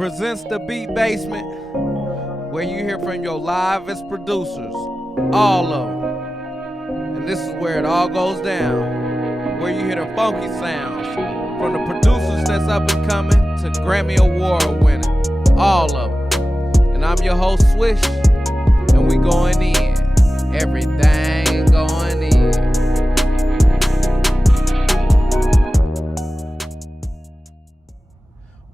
presents the Beat Basement, where you hear from your livest producers, all of them. And this is where it all goes down, where you hear the funky sounds from the producers that's up and coming to Grammy Award winning, all of them. And I'm your host, Swish, and we going in, everything going in.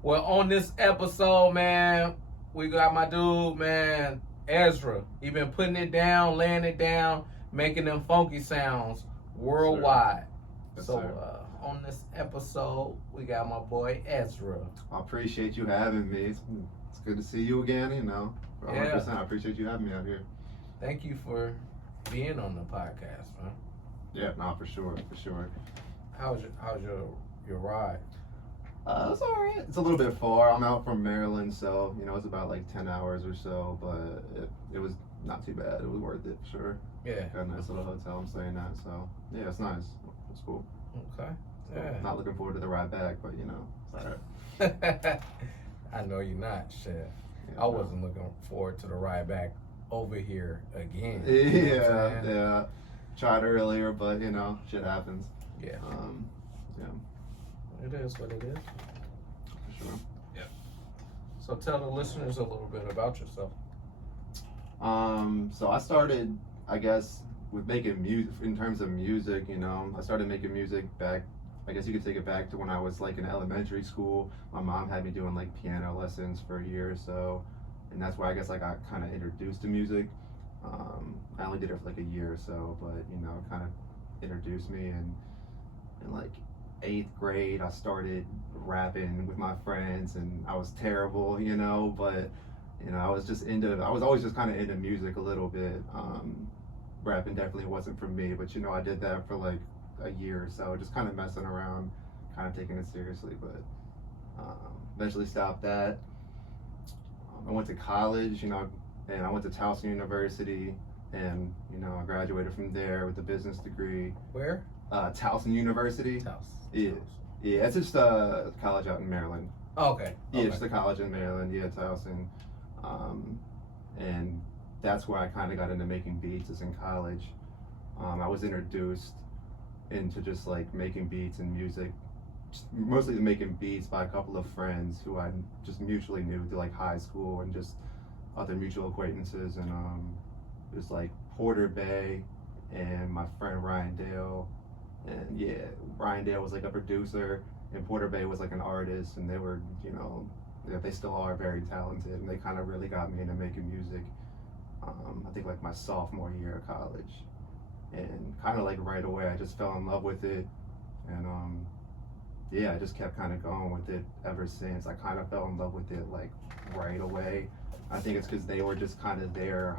Well, on this episode, man, we got my dude, man, Ezra. He been putting it down, laying it down, making them funky sounds worldwide. Yes, so, sir. On this episode, we got my boy Ezra. I appreciate you having me. It's good to see you again, 100%. I appreciate you having me out here. Thank you for being on the podcast, man. Yeah, no, for sure. How's your ride? It's all right. It's a little bit far. I'm out from Maryland, so, it's about like 10 hours or so, but it was not too bad. It was worth it, for sure. Yeah. Got a nice little hotel. I'm staying at, so, yeah, it's nice. It's cool. Okay. So, Yeah. not looking forward to the ride back, but, it's all right. I know you're not, shit. Yeah, I wasn't looking forward to the ride back over here again. Yeah. Tried earlier, but, shit happens. Yeah. Yeah. It is what it is. For sure. Yeah. So tell the listeners a little bit about yourself. So I started, I guess, with making music, in terms of music, I started making music back, I guess you could take it back to when I was like in elementary school. My mom had me doing like piano lessons for a year or so, and that's where I guess I got kind of introduced to music. I only did it for like a year or so, but it kind of introduced me, and in like 8th grade I started rapping with my friends, and I was terrible, but I was always just kind of into music a little bit. Rapping definitely wasn't for me, but I did that for like a year or so, just kind of messing around, kind of taking it seriously, but eventually stopped that. I went to college, and I went to Towson University, and I graduated from there with a business degree. Where? Towson University. Yeah, it's just a college out in Maryland. Oh, okay. Yeah, it's just a college in Maryland. Yeah, Towson. And that's where I kind of got into making beats, is in college. I was introduced into just like making beats and music, mostly making beats by a couple of friends who I just mutually knew through like high school, and just other mutual acquaintances, and it was like Porter Bay and my friend Ryan Dale. And yeah, Ryan Dale was like a producer, and Porter Bay was like an artist, and they were, they still are very talented, and they kind of really got me into making music. I think like my sophomore year of college, and kind of like right away I just fell in love with it, and I just kept kind of going with it ever since. I kind of fell in love with it like right away. I think it's because they were just kind of there.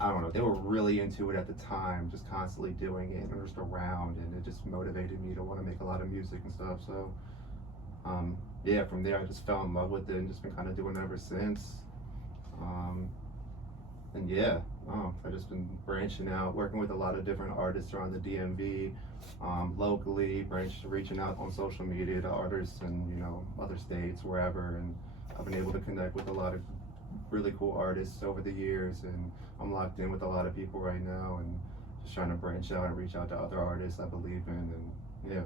I don't know, they were really into it at the time, just constantly doing it, and just around, and it just motivated me to want to make a lot of music and stuff. So, from there I just fell in love with it, and just been kind of doing it ever since. I've just been branching out, working with a lot of different artists around the DMV, locally, reaching out on social media to artists in, other states, wherever, and I've been able to connect with a lot of really cool artists over the years, and I'm locked in with a lot of people right now, and just trying to branch out and reach out to other artists I believe in, and yeah,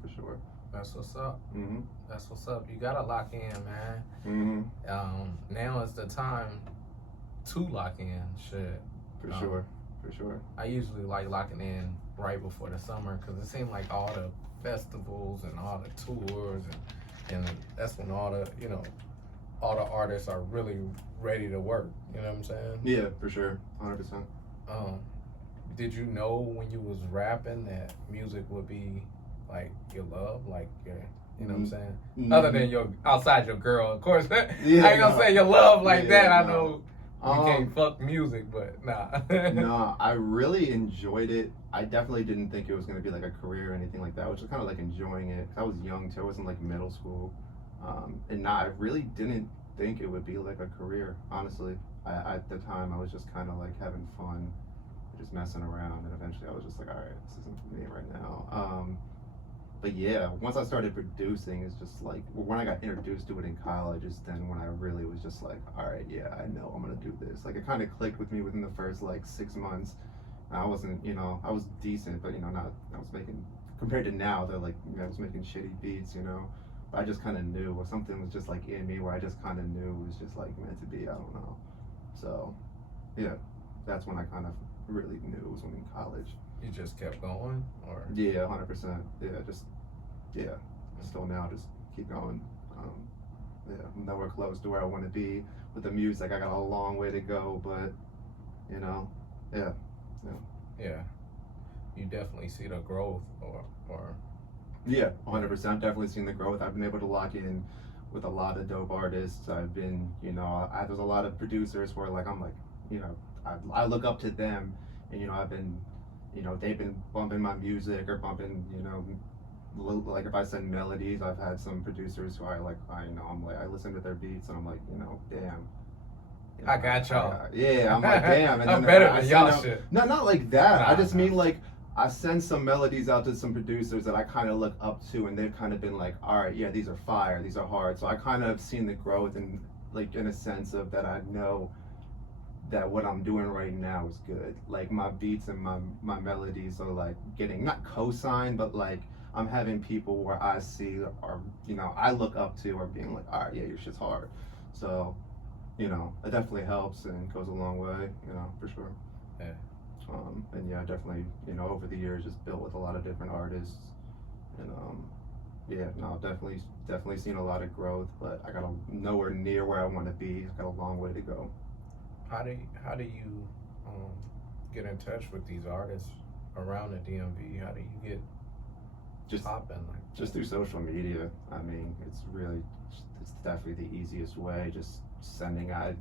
for sure. That's what's up. Mm-hmm. That's what's up. You gotta lock in, man. Mm-hmm. Now is the time to lock in. Shit. For sure. I usually like locking in right before the summer, because it seems like all the festivals and all the tours, and that's when all the artists are really ready to work. You know what I'm saying? Yeah, for sure. 100%. Did you know when you was rapping that music would be like your love, like your, you know what I'm saying? Mm-hmm. Other than outside your girl, of course. I Yeah, ain't gonna say your love like that. I no. know you can't fuck music, but nah. No, I really enjoyed it. I definitely didn't think it was going to be like a career or anything like that. I was just kind of like enjoying it. I was young too. I was in like middle school. I really didn't think it would be like a career, honestly. At the time, I was just kind of like having fun, just messing around, and eventually I was just like, all right, this isn't for me right now. But yeah, once I started producing, it's just like when I got introduced to it in college, is then when I really was just like, all right, yeah, I know I'm gonna do this. Like it kind of clicked with me within the first like 6 months. I wasn't, I was decent, but not. I was making compared to now, they're like, I was making shitty beats, But I just kind of knew, or something was just like in me where I just kind of knew it was just like meant to be. I don't know. So, yeah, that's when I kind of really knew it was when in college. You just kept going, or? Yeah, 100%. Yeah, still now, just keep going. Yeah, I'm nowhere close to where I want to be with the music. I got a long way to go, but yeah. Yeah, you definitely see the growth, or. Yeah, 100%. I've definitely seen the growth. I've been able to lock in with a lot of dope artists. I've been, there's a lot of producers where like I'm like, I look up to them, and I've been, they've been bumping my music or bumping, like if I send melodies, I've had some producers who I'm like, I listen to their beats and I'm like, damn. I got y'all. Yeah, I'm like, damn. And I'm then better than y'all shit. No, not like that. Nah, I just mean like, I send some melodies out to some producers that I kind of look up to, and they've kind of been like, all right, yeah, these are fire, these are hard. So I kind of have seen the growth, and like in a sense of that I know that what I'm doing right now is good. Like my beats and my melodies are like getting not co-signed, but like I'm having people where I see are I look up to are being like, all right, yeah, your shit's hard. So it definitely helps and goes a long way, for sure. Yeah. And yeah, definitely, over the years, just built with a lot of different artists, and yeah, no, definitely seen a lot of growth, but I got nowhere near where I want to be. I got a long way to go. How do you get in touch with these artists around the DMV? How do you get just popping? Just through social media. I mean, it's definitely the easiest way. Just sending. I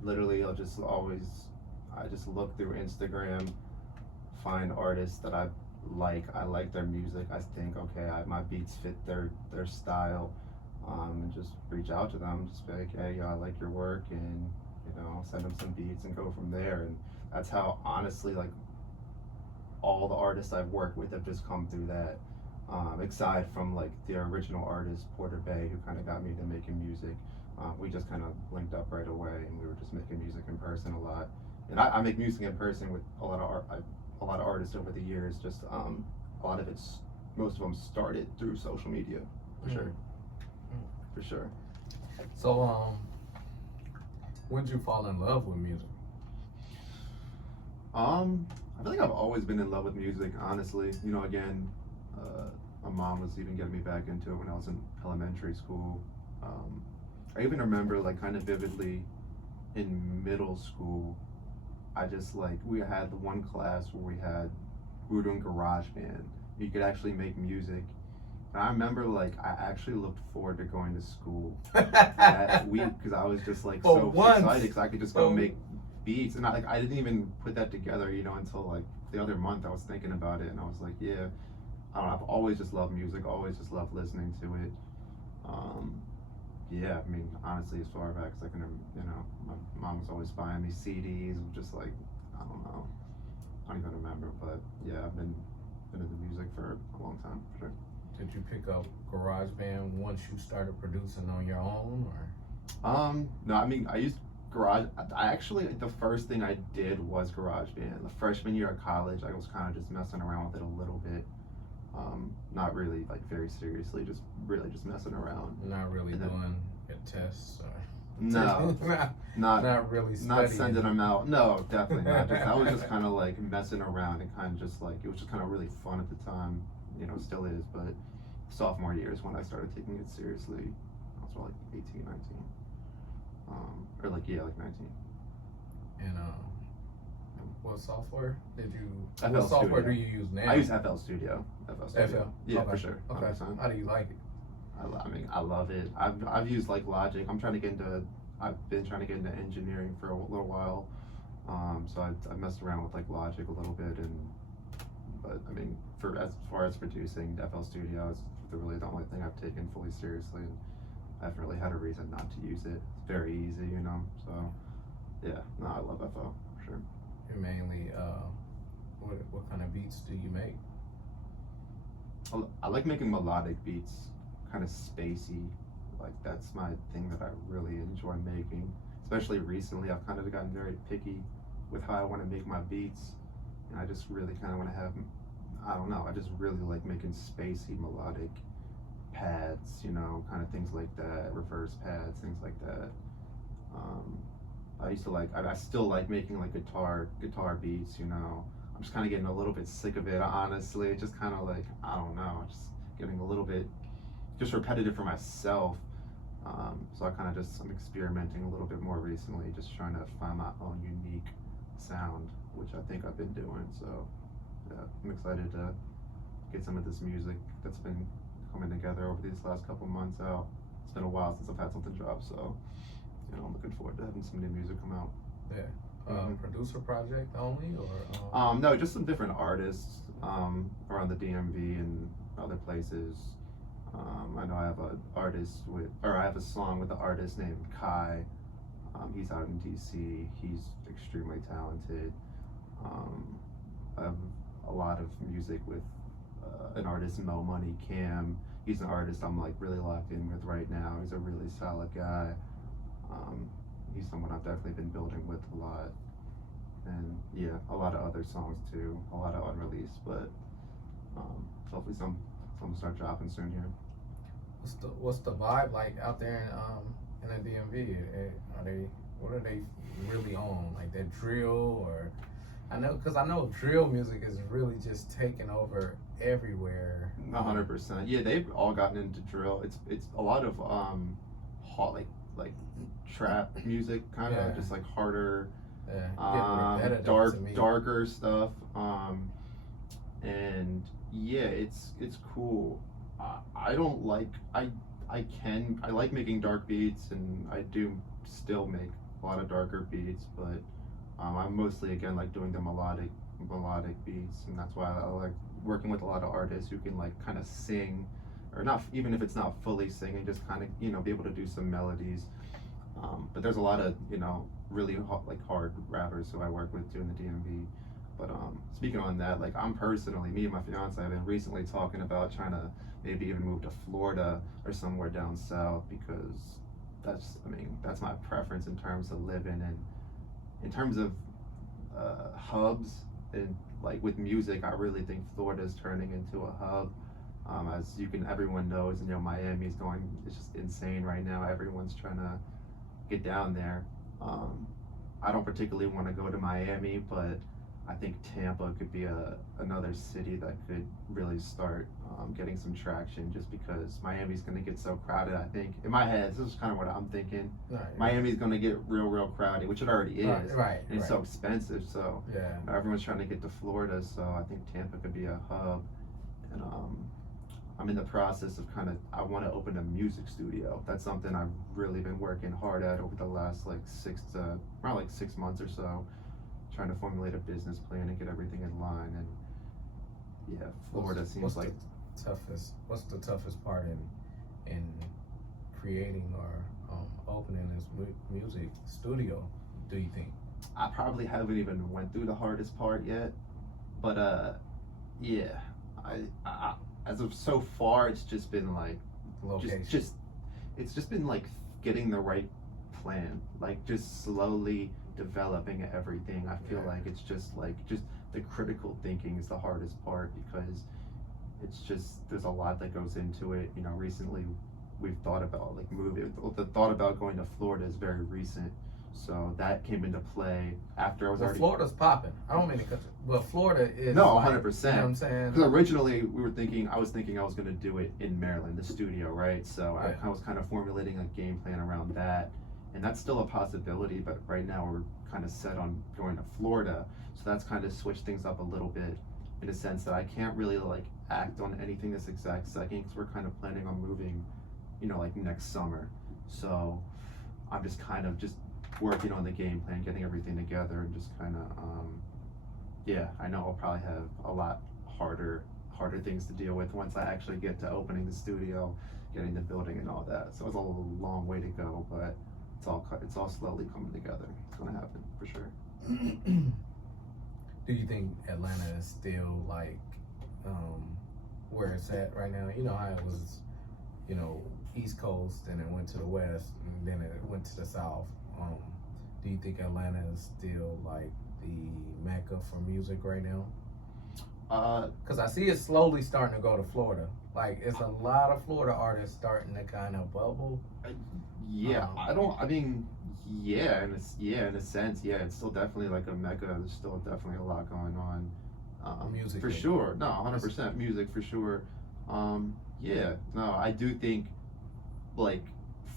just look through Instagram, find artists that I like their music. I think, okay, my beats fit their style, and just reach out to them. Just be like, hey, I like your work, and send them some beats and go from there. And that's how, honestly, like all the artists I've worked with have just come through that. Aside from like the original artist Porter Bay, who kind of got me to making music, we just kind of linked up right away, and we were just making music in person a lot. And I make music in person with a lot of artists over the years. Just most of them started through social media, for sure. So, when did you fall in love with music? I feel like I've always been in love with music, honestly. Again, my mom was even getting me back into it when I was in elementary school. I even remember, like, kind of vividly in middle school, I just we had the one class where we were doing garage band. You could actually make music. And I remember I actually looked forward to going to school that week because I was just so excited because I could just go make beats. And I didn't even put that together, until the other month I was thinking about it, and I was like, yeah, I don't know, I've always just loved music, always just loved listening to it. Yeah, I mean, honestly, as far back as I can, my mom was always buying me CDs, just I don't know, I don't even remember, but yeah, I've been into music for a long time, for sure. Did you pick up GarageBand once you started producing on your own, or? No, I mean, I used the first thing I did was GarageBand. The freshman year of college, I was kind of just messing around with it a little bit. Not really very seriously, just really just messing around. Not really doing your tests or no, not really studying. Not sending them out. No, definitely not. I was just kind of messing around and kind of just it was just kind of really fun at the time. It still is, but sophomore year is when I started taking it seriously. I was probably 18, 19. Or 19. And what software did you? FL what software Studio. do you use now? I use FL Studio. FL Studio. Yeah, okay. for sure. Okay. 100%. How do you like it? I mean, I love it. I've used Logic. I've been trying to get into engineering for a little while. So I messed around with Logic a little bit, but I mean, as far as producing, FL Studio is really the only thing I've taken fully seriously. And I haven't really had a reason not to use it. It's very easy, So yeah, no, I love FL for sure. And mainly, what kind of beats do you make? I like making melodic beats, kind of spacey. Like that's my thing that I really enjoy making. Especially recently, I've kind of gotten very picky with how I want to make my beats, and I just really kind of want to have, I don't know, I just really like making spacey melodic pads, you know, kind of things like that, reverse pads, things like that. Um, I used to like, I still like making like guitar beats, you know. I'm just kind of getting a little bit sick of it, honestly. It's just kind of like, I don't know, just getting a little bit just repetitive for myself. So I kind of just, I'm experimenting a little bit more recently, just trying to find my own unique sound, which I think I've been doing. So yeah, I'm excited to get some of this music that's been coming together over these last couple months out. It's been a while since I've had something drop, so you know, I'm looking forward to having some new music come out. Yeah. Producer project only, or no, just some different artists around the DMV and other places. I know I have I have a song with an artist named Kai. He's out in DC. He's extremely talented. I have a lot of music with an artist, Mo Money Cam. He's an artist I'm like really locked in with right now. He's a really solid guy. He's someone I've definitely been building with a lot. And yeah, a lot of other songs too, a lot of unreleased, but hopefully some will start dropping soon here. What's the vibe like out there in the DMV? What are they really on? Like that drill, or I know drill music is really just taking over everywhere. 100%. Yeah, they've all gotten into drill. It's a lot of hot like trap music, kind of just like harder, darker stuff. And yeah, it's cool. I don't like I like making dark beats, and I do still make a lot of darker beats, but I'm mostly again like doing the melodic beats, and that's why I like working with a lot of artists who can like kind of sing, or not, even if it's not fully singing, just kind of, you know, be able to do some melodies. But there's a lot of, you know, really hard rappers who I work with too in the DMV. But speaking on that, like I'm personally, me and my fiance have been recently talking about trying to maybe even move to Florida or somewhere down south, because that's my preference in terms of living, and in terms of hubs, and like with music, I really think Florida is turning into a hub. As everyone knows, you know, Miami's it's just insane right now. Everyone's trying to get down there. I don't particularly want to go to Miami, but I think Tampa could be another city that could really start getting some traction, just because Miami's going to get so crowded. I think in my head, this is kind of what I'm thinking. Right. Miami's going to get real crowded, which it already is. Right. And it's so expensive. So yeah, everyone's trying to get to Florida. So I think Tampa could be a hub. And I'm in the process of I want to open a music studio. That's something I've really been working hard at over the last around 6 months or so, trying to formulate a business plan and get everything in line. And yeah, Florida seems like what's the toughest part in creating or opening this music studio, do you think? I probably haven't even went through the hardest part yet, but yeah, I as of so far, it's just been like it's just been like getting the right plan, like just slowly developing everything. I feel like it's just the critical thinking is the hardest part, because it's just, there's a lot that goes into it. You know, recently we've thought about like moving. The thought about going to Florida is very recent, so that came into play after I was already. Florida's popping. I don't mean to cut you, but Florida is. No, 100%. You know what I'm saying? Because originally I was thinking I was going to do it in Maryland, the studio, right? So I was kind of formulating a game plan around that, and that's still a possibility. But right now we're kind of set on going to Florida, so that's kind of switched things up a little bit, in a sense that I can't really like act on anything this exact second, because we're kind of planning on moving, you know, like next summer. So I'm just kind of just working on the game plan, getting everything together, and just kind of yeah, I know I'll probably have a lot harder things to deal with once I actually get to opening the studio, getting the building and all that. So it's a long way to go, but it's all slowly coming together. It's gonna happen for sure. Do you think Atlanta is still like where it's at right now. You know how it was, East Coast, and it went to the West, and then it went to the South. Do you think Atlanta is still like the mecca for music right now? Because I see it slowly starting to go to Florida. Like, it's a lot of Florida artists starting to kind of bubble. Yeah, in a sense, yeah, it's still definitely like a mecca. There's still definitely a lot going on. Music, for sure. No, 100% music for sure. Yeah, no, I do think like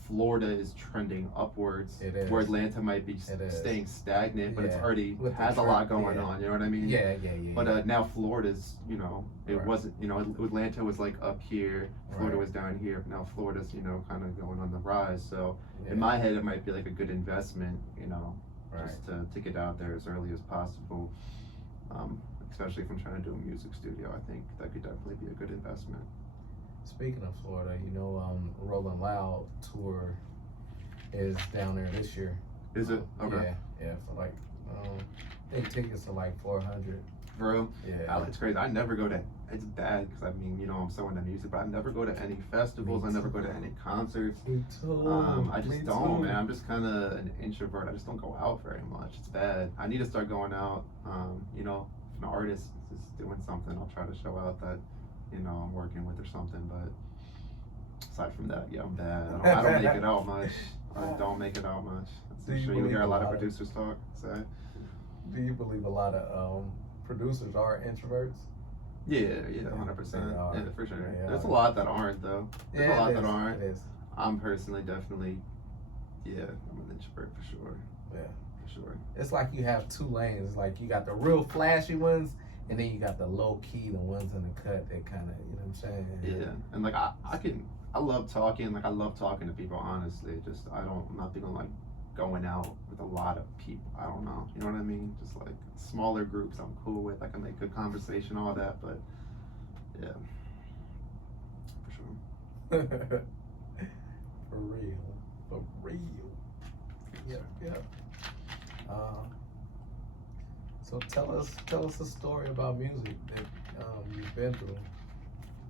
Florida is trending upwards, It is. where Atlanta might be It is. staying stagnant, but it's Yeah. already With the has a lot trend, going yeah. on. You know what I mean? Yeah. But now Florida's, it Right. wasn't, Atlanta was like up here, Florida Right. was down here. But now Florida's, kind of going on the rise. So Yeah. in my head, it might be like a good investment, Right. just to get out there as early as possible. Especially if I'm trying to do a music studio, I think that could definitely be a good investment. Speaking of Florida, Rolling Loud tour is down there this year. Is it? Okay. Yeah, for like, I think tickets are like 400. For real? Yeah. It's crazy. I never go to. It's bad because I'm so into music, but I never go to any festivals. Me I never too. go to any concerts. Me too. I Me just don't, too. man. I'm just kind of an introvert. I just don't go out very much. It's bad. I need to start going out. If an artist is doing something, I'll try to show out that, I'm working with or something. But aside from that, yeah, I'm bad. I don't make it out much. I don't make it out much. I'm sure you hear a lot of producers talk. Do you believe a lot of producers are introverts? Yeah, 100%. Yeah, for sure. Yeah. There's a lot that aren't, though. There's a lot that aren't. It is. I'm personally definitely, I'm an introvert for sure. Yeah. For sure. It's like you have two lanes. Like, you got the real flashy ones, and then you got the low key, the ones in the cut that kind of, you know what I'm saying? Yeah, and like I love talking. Like I love talking to people. Honestly, I'm not big on like going out with a lot of people. I don't know. You know what I mean? Just like smaller groups, I'm cool with. I can make good conversation, all that. But yeah, for sure. For real. Yep. So tell us a story about music that you've been through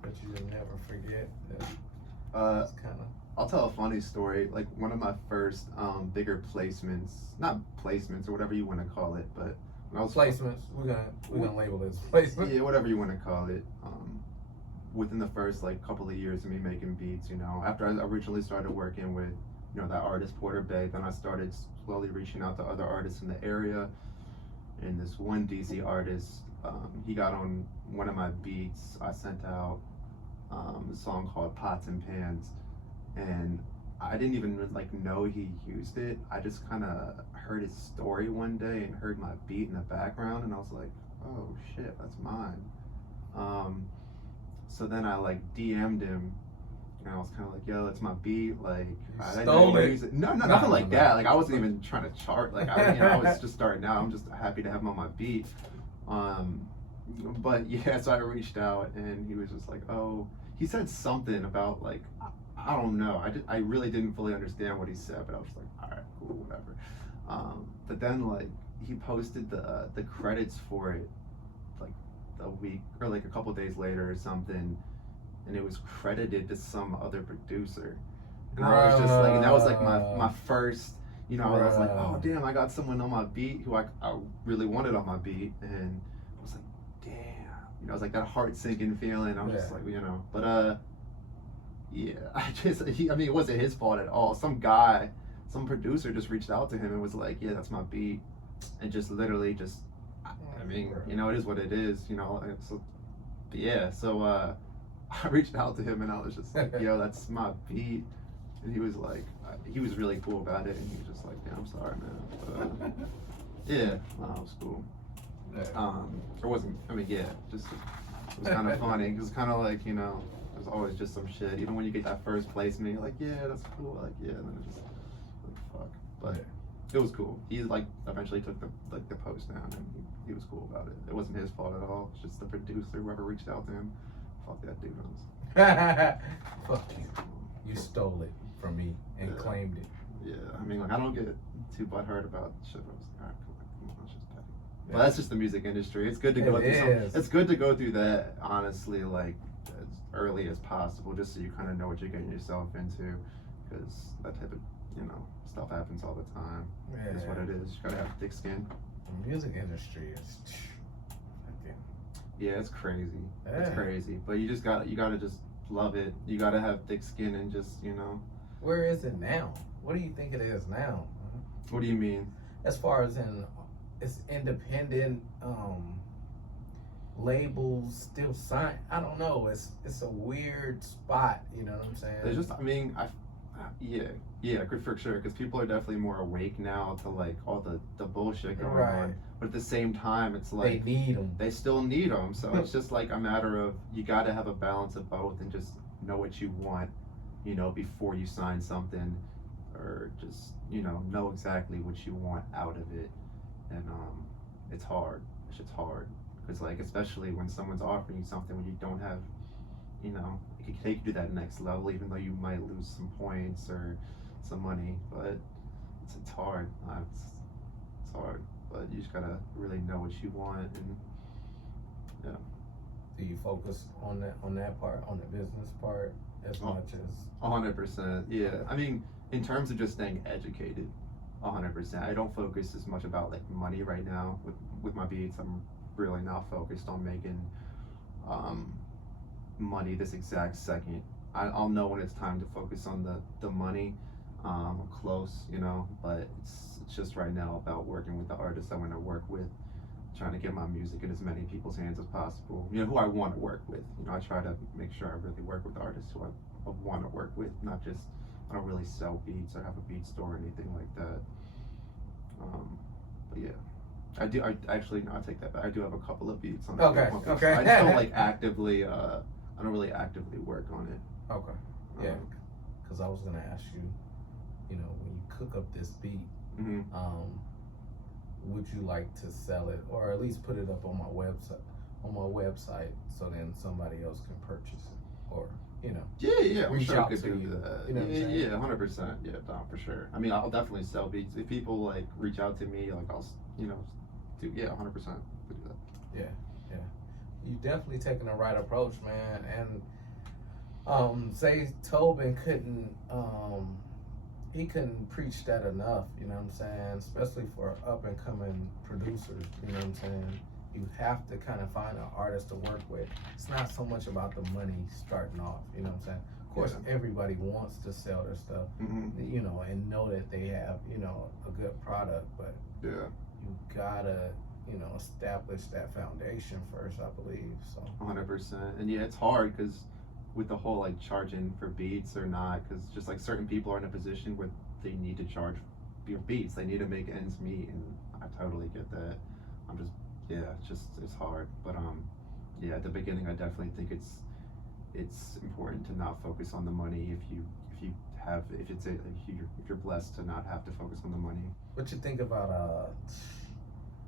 that you will never forget. That kind of. I'll tell a funny story. Like one of my first bigger placements, not placements or whatever you want to call it, but when I was Placements. We're gonna label this placement. Yeah, whatever you want to call it. Within the first like couple of years of me making beats, after I originally started working with, that artist Porter Bay, then I started slowly reaching out to other artists in the area. And this one DC artist, he got on one of my beats. I sent out a song called Pots and Pans, and I didn't even know he used it. I just kind of heard his story one day and heard my beat in the background, and I was like, oh shit, that's mine. So then I DM'd him, and I was kind of like, yo, that's my beat. Like, I didn't know you use it. No, nothing like that. Like, I wasn't even trying to chart. Like, I was just starting out. I'm just happy to have him on my beat. But yeah, so I reached out, and he was just like, oh, he said something about I don't know. I really didn't fully understand what he said, but I was like, all right, cool, whatever. But then he posted the credits for it a week or a couple days later or something, and it was credited to some other producer. And I was just and that was my first, I was like, oh damn, I got someone on my beat who I really wanted on my beat, and I was like, damn, it was like that heart sinking feeling. I was just but it wasn't his fault at all. Some producer just reached out to him and was like, yeah, that's my beat, and just literally just, it is what it is, so I reached out to him and I was just like, yo, that's my beat, and he was like, he was really cool about it, and he was just like, yeah, I'm sorry, man, but it was cool. It wasn't, just, it was kind of funny, because kind of there's always just some shit, even when you get that first placement, you're like, yeah, that's cool, and then it's just fuck, but it was cool. He eventually took the post down, and he was cool about it. It wasn't his fault at all. It's just the producer, whoever reached out to him. Fuck that dude. Fuck you. You stole it from me and claimed it. Yeah, I don't get too butthurt about shit. I was like, all right, come on, it's just petty. But that's just the music industry. It's good to go through. It's good to go through that. Honestly, early as possible, just so you kind of know what you're getting yourself into, because that type of stuff happens all the time. Yeah. It's what it is. You gotta have thick skin. The music industry is fucking. Yeah, it's crazy. Yeah. It's crazy, but you gotta just love it. You gotta have thick skin and just Where is it now? What do you think it is now? What do you mean? As far as it's independent labels still sign. I don't know. It's a weird spot. You know what I'm saying? There's just, yeah, good for sure. Because people are definitely more awake now to like all the bullshit going on. But at the same time, it's like they need them. They still need them. So it's just like a matter of you got to have a balance of both and just know what you want, before you sign something, or just know exactly what you want out of it. And it's hard. It's hard. Because, like, especially when someone's offering you something when you don't have, it can take you to that next level, even though you might lose some points or some money. But it's hard. It's hard. But you just gotta really know what you want, and yeah. Do you focus on that part, on the business part, as much as? 100%. Yeah. I mean, in terms of just staying educated, 100%. I don't focus as much about like money right now with my beats. I'm really not focused on making money this exact second. I'll know when it's time to focus on the money. I'm close, but it's just right now about working with the artists I want to work with, trying to get my music in as many people's hands as possible. Who I want to work with. I try to make sure I really work with artists who I want to work with, not just, I don't really sell beats or have a beat store or anything like that. But yeah. I take that back. I do have a couple of beats on the Okay. I just don't like actively. I don't really actively work on it. Okay. Yeah. Because I was gonna ask you, when you cook up this beat, mm-hmm. Would you like to sell it, or at least put it up on my website, so then somebody else can purchase it, or Yeah. reach I'm sure out I could to do you. that. You know what I'm saying? Yeah, 100%. Yeah, no, for sure. I mean, I'll definitely sell beats if people like reach out to me. Like I'll, do 100% do that. Yeah. You definitely taking the right approach, man. And say Tobin couldn't preach that enough, you know what I'm saying? Especially for up and coming producers, you know what I'm saying? You have to kind of find an artist to work with. It's not so much about the money starting off, you know what I'm saying? Of course, everybody wants to sell their stuff, mm-hmm. And know that they have, a good product, but yeah, you gotta, establish that foundation first, I believe. So 100%. And yeah, it's hard because with the whole like charging for beats or not, because just like certain people are in a position where they need to charge your beats, they need to make ends meet, and I totally get that. It's hard. But at the beginning, I definitely think it's important to not focus on the money if you're blessed to not have to focus on the money. What you think about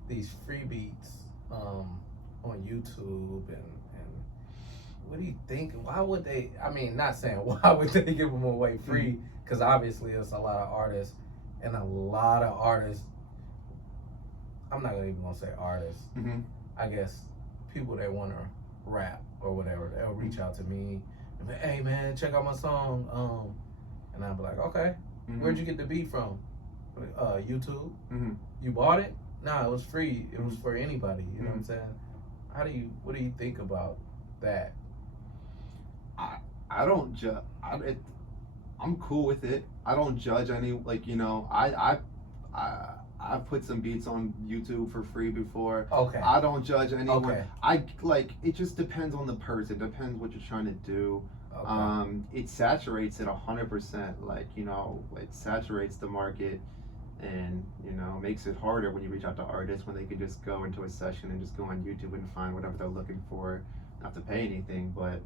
these free beats on YouTube, and what do you think? Why would they? I mean, not saying why would they give them away free? Because obviously it's a lot of artists, and a lot of artists. I'm not even gonna say artists. Mm-hmm. I guess people that want to rap or whatever, they'll reach out to me and be, hey man, check out my song. And I'll be like, okay, mm-hmm. Where'd you get the beat from? YouTube. Mm-hmm. You bought it? Nah, it was free. It was for anybody. You know what I'm saying? What do you think about that? I don't judge. I'm cool with it. I don't judge any. I've put some beats on YouTube for free before. Okay. I don't judge anyone. Okay. It just depends on the person. It depends what you're trying to do. Okay. It saturates it 100%. It saturates the market, and makes it harder when you reach out to artists when they can just go into a session and just go on YouTube and find whatever they're looking for, not to pay anything. But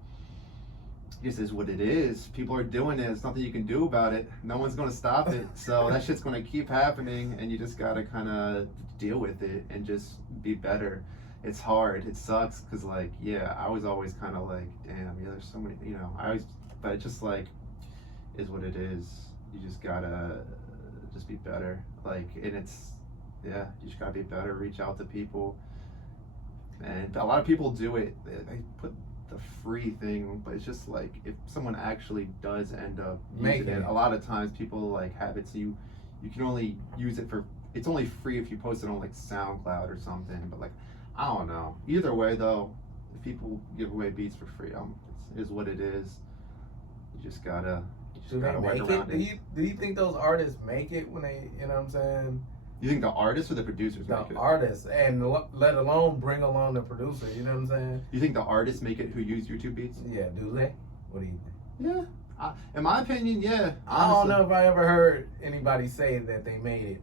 this is what it is. People are doing it. It's nothing you can do about it. No one's gonna stop it. So that shit's gonna keep happening, and you just gotta kind of deal with it and just be better. It's hard. It sucks because I was always kind of like, damn, there's so many, but it's just is what it is. You just gotta just be better. You just gotta be better. Reach out to people, and a lot of people do it. They put the free thing, but it's just like if someone actually does end up Making using it, it. a lot of times people like have it so you can only use it for, it's only free if you post it on like SoundCloud or something. But like, I don't know. Either way though, if people give away beats for free, it is what it is. You just gotta Do they work make around it? Do you think those artists make it when they, you know what I'm saying? You think the artists or the producers The make it? artists, and let alone bring along the producer, you know what I'm saying? You think the artists make it who use YouTube beats? Yeah, do they? What do you think? Yeah. In my opinion, yeah. I don't honestly. know if I ever heard anybody say that they made it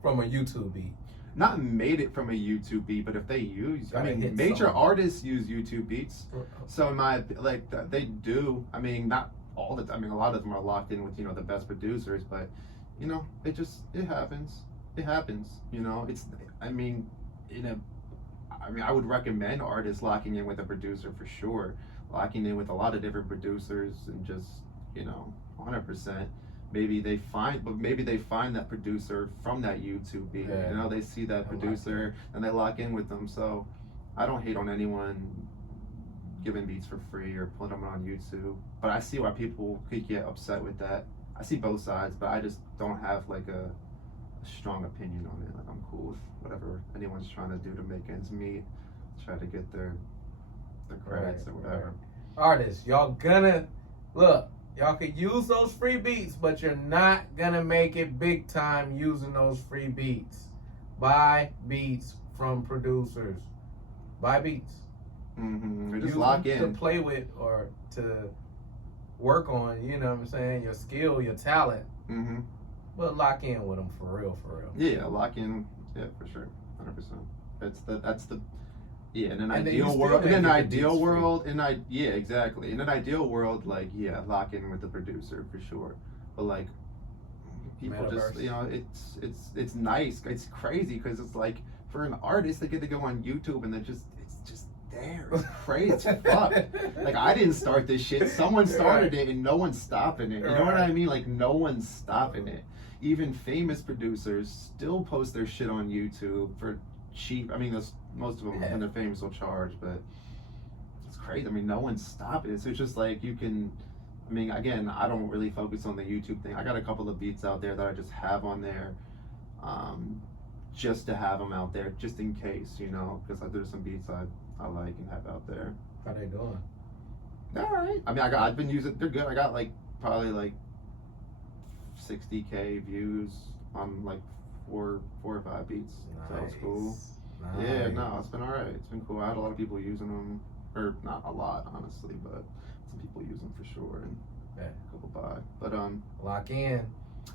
from a YouTube beat. Not made it from a YouTube beat, but if they use, I mean, hit major song. artists use YouTube beats. So in my, like, they do. I mean, not all the time. I mean, a lot of them are locked in with, you know, the best producers, but, you know, it happens. It happens, you know. I mean, I would recommend artists locking in with a producer for sure. Locking in with a lot of different producers and just, you know, 100%. Maybe they find that producer from that YouTube beat. Yeah. You know, they see that producer and they lock in with them. So I don't hate on anyone giving beats for free or putting them on YouTube. But I see why people could get upset with that. I see both sides, but I just don't have like a strong opinion on it. Like, I'm cool with whatever anyone's trying to do to make ends meet, try to get their credits or whatever. Artists, y'all could use those free beats, but you're not gonna make it big time using those free beats. Buy beats from producers. Buy beats. Just Use lock them in. to play with or to work on, you know what I'm saying, your skill, your talent. But lock in with them for real. Yeah, lock in. Yeah, for sure, 100%. That's the. Yeah, in an And then ideal you still world, make it beats free. exactly. In an ideal world, like, yeah, lock in with the producer for sure. But like, people just, Metaverse. you know, it's nice. It's crazy because it's like for an artist, they get to go on YouTube and it's just there. It's crazy. It's fuck. Like, I didn't start this shit. Someone started it and no one's stopping it. You know what I mean? Like, no one's stopping it. Even famous producers still post their shit on YouTube for cheap. I mean, most of them, when they're famous, will charge, but it's crazy. I mean, no one's stopping it. So it's just like you can. I mean, again, I don't really focus on the YouTube thing. I got a couple of beats out there that I just have on there, just to have them out there, just in case, you know, because there's some beats I like and have out there. How they doing? All right. I mean, I've been using. They're good. I got like probably like 60K views on like four or five beats. So it's cool. Nice. Yeah, no, it's been alright. It's been cool. I had a lot of people using them, or not a lot, honestly, but some people use them for sure, and a couple buy. But Lock in.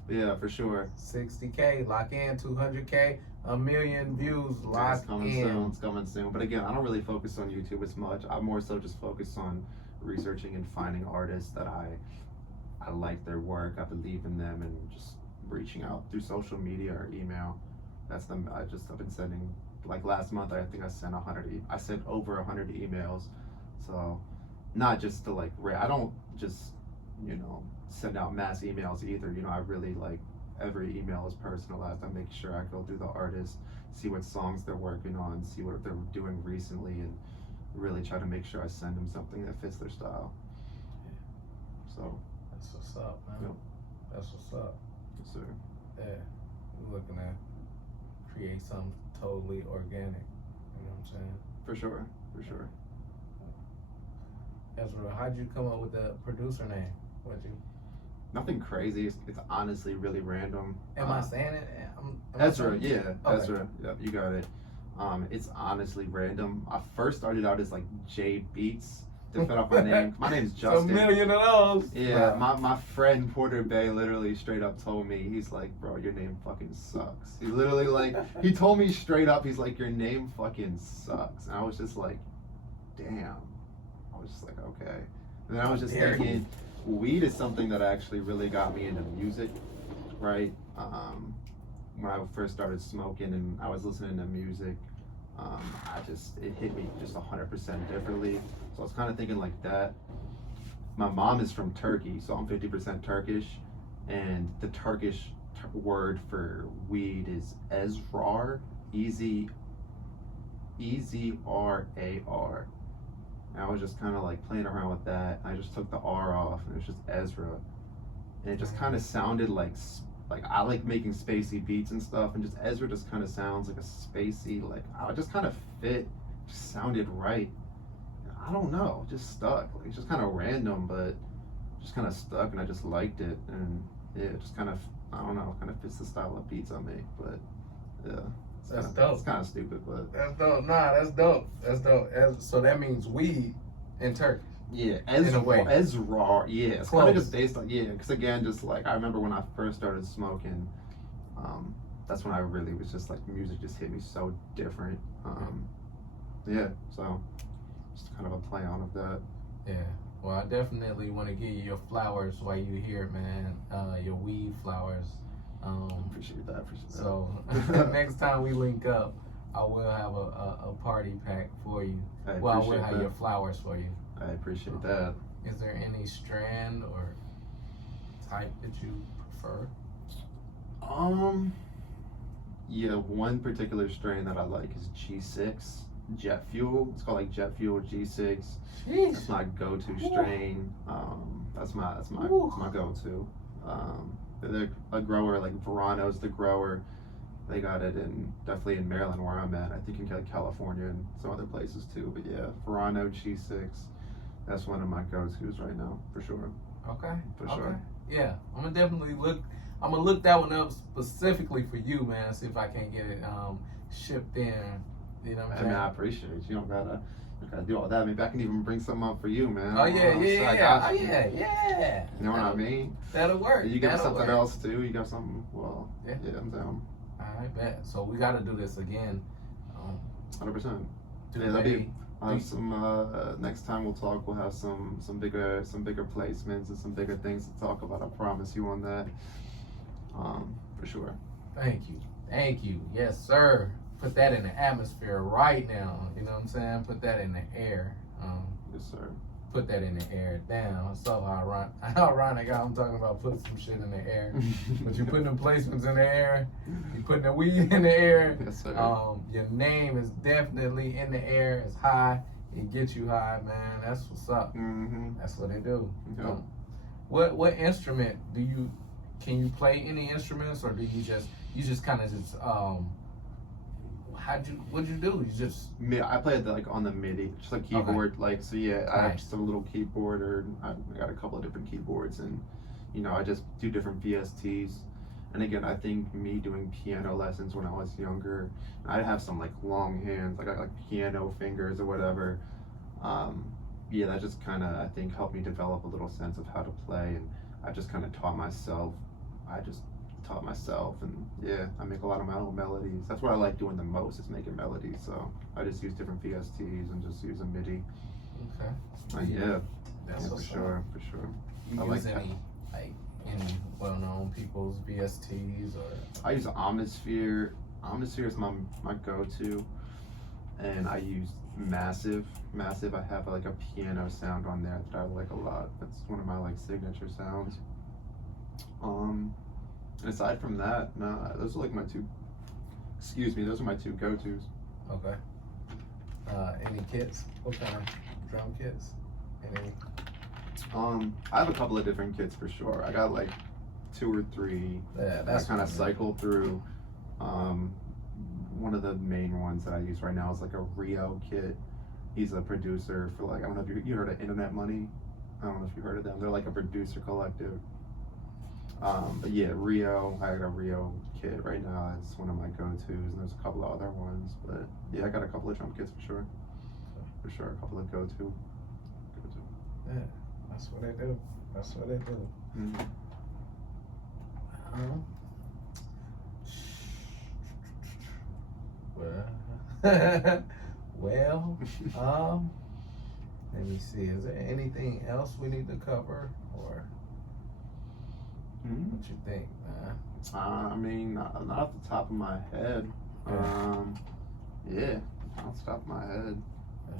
yeah, for sure. 60K. Lock in. 200K. 1 million views. Lock It's coming in. soon. It's coming soon. But again, I don't really focus on YouTube as much. I more so just focus on researching and finding artists that I like their work. I believe in them, and just reaching out through social media or email. That's them. I've been sending. Like last month, I think I sent over 100 emails. So, not just to like, I don't just, you know, send out mass emails either. You know, I really like every email is personalized. I make sure I go through the artist, see what songs they're working on, see what they're doing recently, and really try to make sure I send them something that fits their style. So. That's what's up, man. Yep. That's what's up. Yes, sir. Yeah. We're looking at create something totally organic. You know what I'm saying? For sure. Ezra, how'd you come up with the producer name? What'd you? Nothing crazy. It's honestly really random. Am I saying it? Ezra, yeah, Okay. Ezra. Yep, you got it. It's honestly random. I first started out as like J Beats to fit off my name. My name's Justin. A million of those. Yeah, my friend Porter Bay literally straight up told me, he's like, bro, your name fucking sucks. He literally like, he told me straight up, he's like, your name fucking sucks. And I was just like, damn. I was just like, okay. And then I was just thinking, weed is something that actually really got me into music, right? When I first started smoking and I was listening to music, it hit me just 100% differently. So I was kind of thinking like that. My mom is from Turkey, so I'm 50% Turkish, and the Turkish word for weed is Ezrar, E-Z-R-A-R. And I was just kind of like playing around with that. I just took the R off, and it was just Ezra, and it just kind of sounded like I like making spacey beats and stuff, and just Ezra just kind of sounds like a spacey, like I just kind of fit, just sounded right. I don't know, just stuck. Like it's just kind of random, but just kind of stuck, and I just liked it, and yeah, it just kind of, I don't know, kind of fits the style of beats I make. But yeah, That's dope. It's kind of stupid, but That's dope. Nah, that's dope. That's dope. So that means weed in Turkish. yeah, In a way. Ezra, yeah, it's kind of Close. just based on, yeah, because again, just like I remember when I first started smoking, that's when I really was just like music just hit me so different. Yeah, so just kind of a play on of that. Yeah. Well, I definitely want to give you your flowers while you here, man. Your weed flowers. Appreciate that. So next time we link up, I will have a party pack for you. I Well, I will appreciate have that. your flowers for you. I appreciate that. Is there any strand or type that you prefer? Yeah, one particular strain that I like is G6 Jet Fuel. It's called like Jet Fuel G6. That's my go-to strain. That's my go-to. They're a grower, like Verano's the grower. They got it definitely in Maryland where I'm at. I think in California and some other places too. But yeah, Verano G6. That's one of my go-tos right now, for sure. Okay. For sure. Yeah, I'm gonna definitely look. I'm gonna look that one up specifically for you, man. See if I can get it shipped in. You know what I'm I saying? mean, I appreciate it. You don't gotta do all that. Maybe I can even bring something up for you, man. Oh yeah, So yeah, I yeah. got Oh you. yeah. You know what I mean? That'll work. You got That'll something work. else too? You got something? Well, Yeah. yeah, I'm down. I bet. So we got to do this again. 100%. Do Yeah, that'd be. I'll have do- some. Next time we'll talk. We'll have some bigger placements and some bigger things to talk about. I promise you on that. For sure. Thank you. Yes, sir. Put that in the atmosphere right now. You know what I'm saying? Put that in the air. Yes, sir. Put that in the air. Damn, it's so ironic. I'm talking about putting some shit in the air, but you're putting the placements in the air. You're putting the weed in the air. Yes, sir. Your name is definitely in the air. It's high. It gets you high, man. That's what's up. Mm-hmm. That's what they do. Yep. What instrument do you? Can you play any instruments, or do you just kind of just what'd you do? You just I played like on the MIDI, just like keyboard, like so. Yeah, I have Nice. just a little keyboard, or I got a couple of different keyboards, and I just do different VSTs. And again, I think me doing piano lessons when I was younger, I have some like long hands, like I got like piano fingers or whatever. Yeah, that just kind of I think helped me develop a little sense of how to play, and I just kind of taught myself. And yeah, I make a lot of my own melodies. That's what I like doing the most, is making melodies. So I just use different VSTs and just use a MIDI. okay. Yeah, That's for what's sure, up. for sure. You I use like any well-known people's VSTs or? I use Omnisphere. Omnisphere is my go-to, and I use Massive. I have like a piano sound on there that I like a lot. That's one of my like signature sounds. And aside from that, no, those are like my two. Excuse me, those are my two go-tos. Okay. Any kits? What kind of drum kits? Any? I have a couple of different kits for sure. I got like 2 or 3 Yeah, that I that's kind of what I mean. cycle through. One of the main ones that I use right now is like a Rio kit. He's a producer for like, I don't know if you heard of Internet Money. I don't know if you heard of them. They're like a producer collective. But yeah, Rio. I got a Rio kit right now. It's one of my go-tos, and there's a couple of other ones. But yeah, I got a couple of drum kits for sure. For sure, a couple of go-to. Yeah, that's what they do. That's what they do. Mm-hmm. Well, let me see. Is there anything else we need to cover, or Mm-hmm. what you think, man? I mean, not off the top of my head. Yeah, not off the top of my head. Yeah.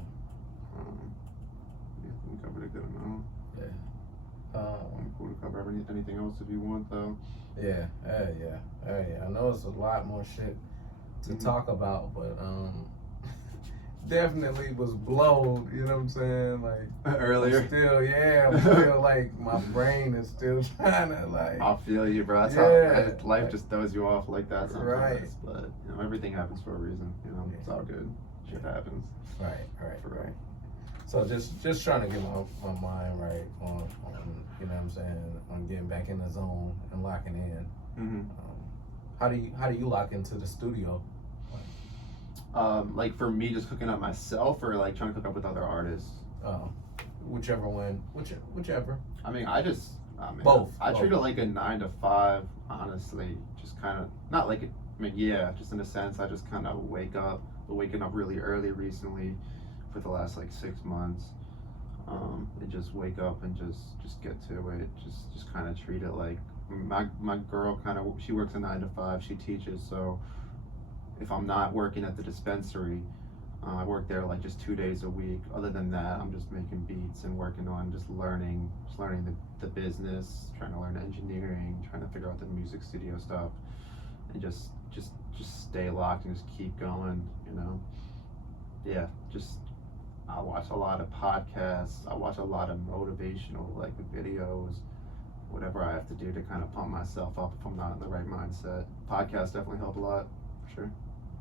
Yeah, I think we covered a good amount. I'm cool to cover anything else if you want, though. Yeah. I know it's a lot more shit to Mhm. talk about, but definitely was blown, you know what I'm saying? Like Earlier. I'm still like my brain is still trying to like. I feel you, bro. That's Yeah. how life just throws you off like that sometimes. Right. But everything happens for a reason. It's all good. Shit happens. Right. For real. So just trying to get my mind right on you know what I'm saying, on getting back in the zone and locking in. Mm-hmm. How do you lock into the studio? Like for me, just cooking up myself, or like trying to cook up with other artists. Whichever. I mean, Both. I treat it like a 9 to 5, honestly. Just kind of not like it. I mean, yeah, just in a sense, I just kind of waking up really early recently, for the last like 6 months. And just wake up and just get to it. Just kind of treat it like my girl she works a 9 to 5. She teaches, so if I'm not working at the dispensary, I work there like just 2 days a week. Other than that, I'm just making beats and working on just learning the business, trying to learn engineering, trying to figure out the music studio stuff, and just stay locked and just keep going. Yeah, I watch a lot of podcasts. I watch a lot of motivational like videos, whatever I have to do to kind of pump myself up if I'm not in the right mindset. Podcasts definitely help a lot, for sure.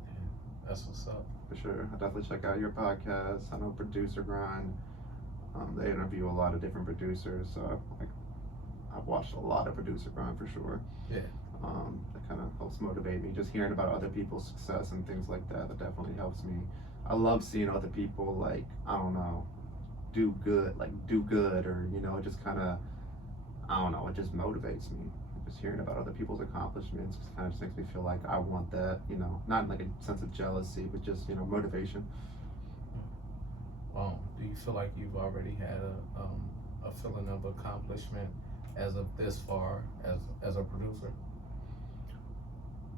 Yeah, that's what's up. For sure. I definitely check out your podcast. I know Producer Grind. They interview a lot of different producers, so I've watched a lot of Producer Grind for sure. Yeah. That kind of helps motivate me. Just hearing about other people's success and things like that definitely helps me. I love seeing other people like, I don't know, do good, or just kind of, I don't know, it just motivates me. Just hearing about other people's accomplishments kind of just makes me feel like I want that, not in like a sense of jealousy, but just, motivation. Do you feel like you've already had a feeling of accomplishment as of this far as a producer?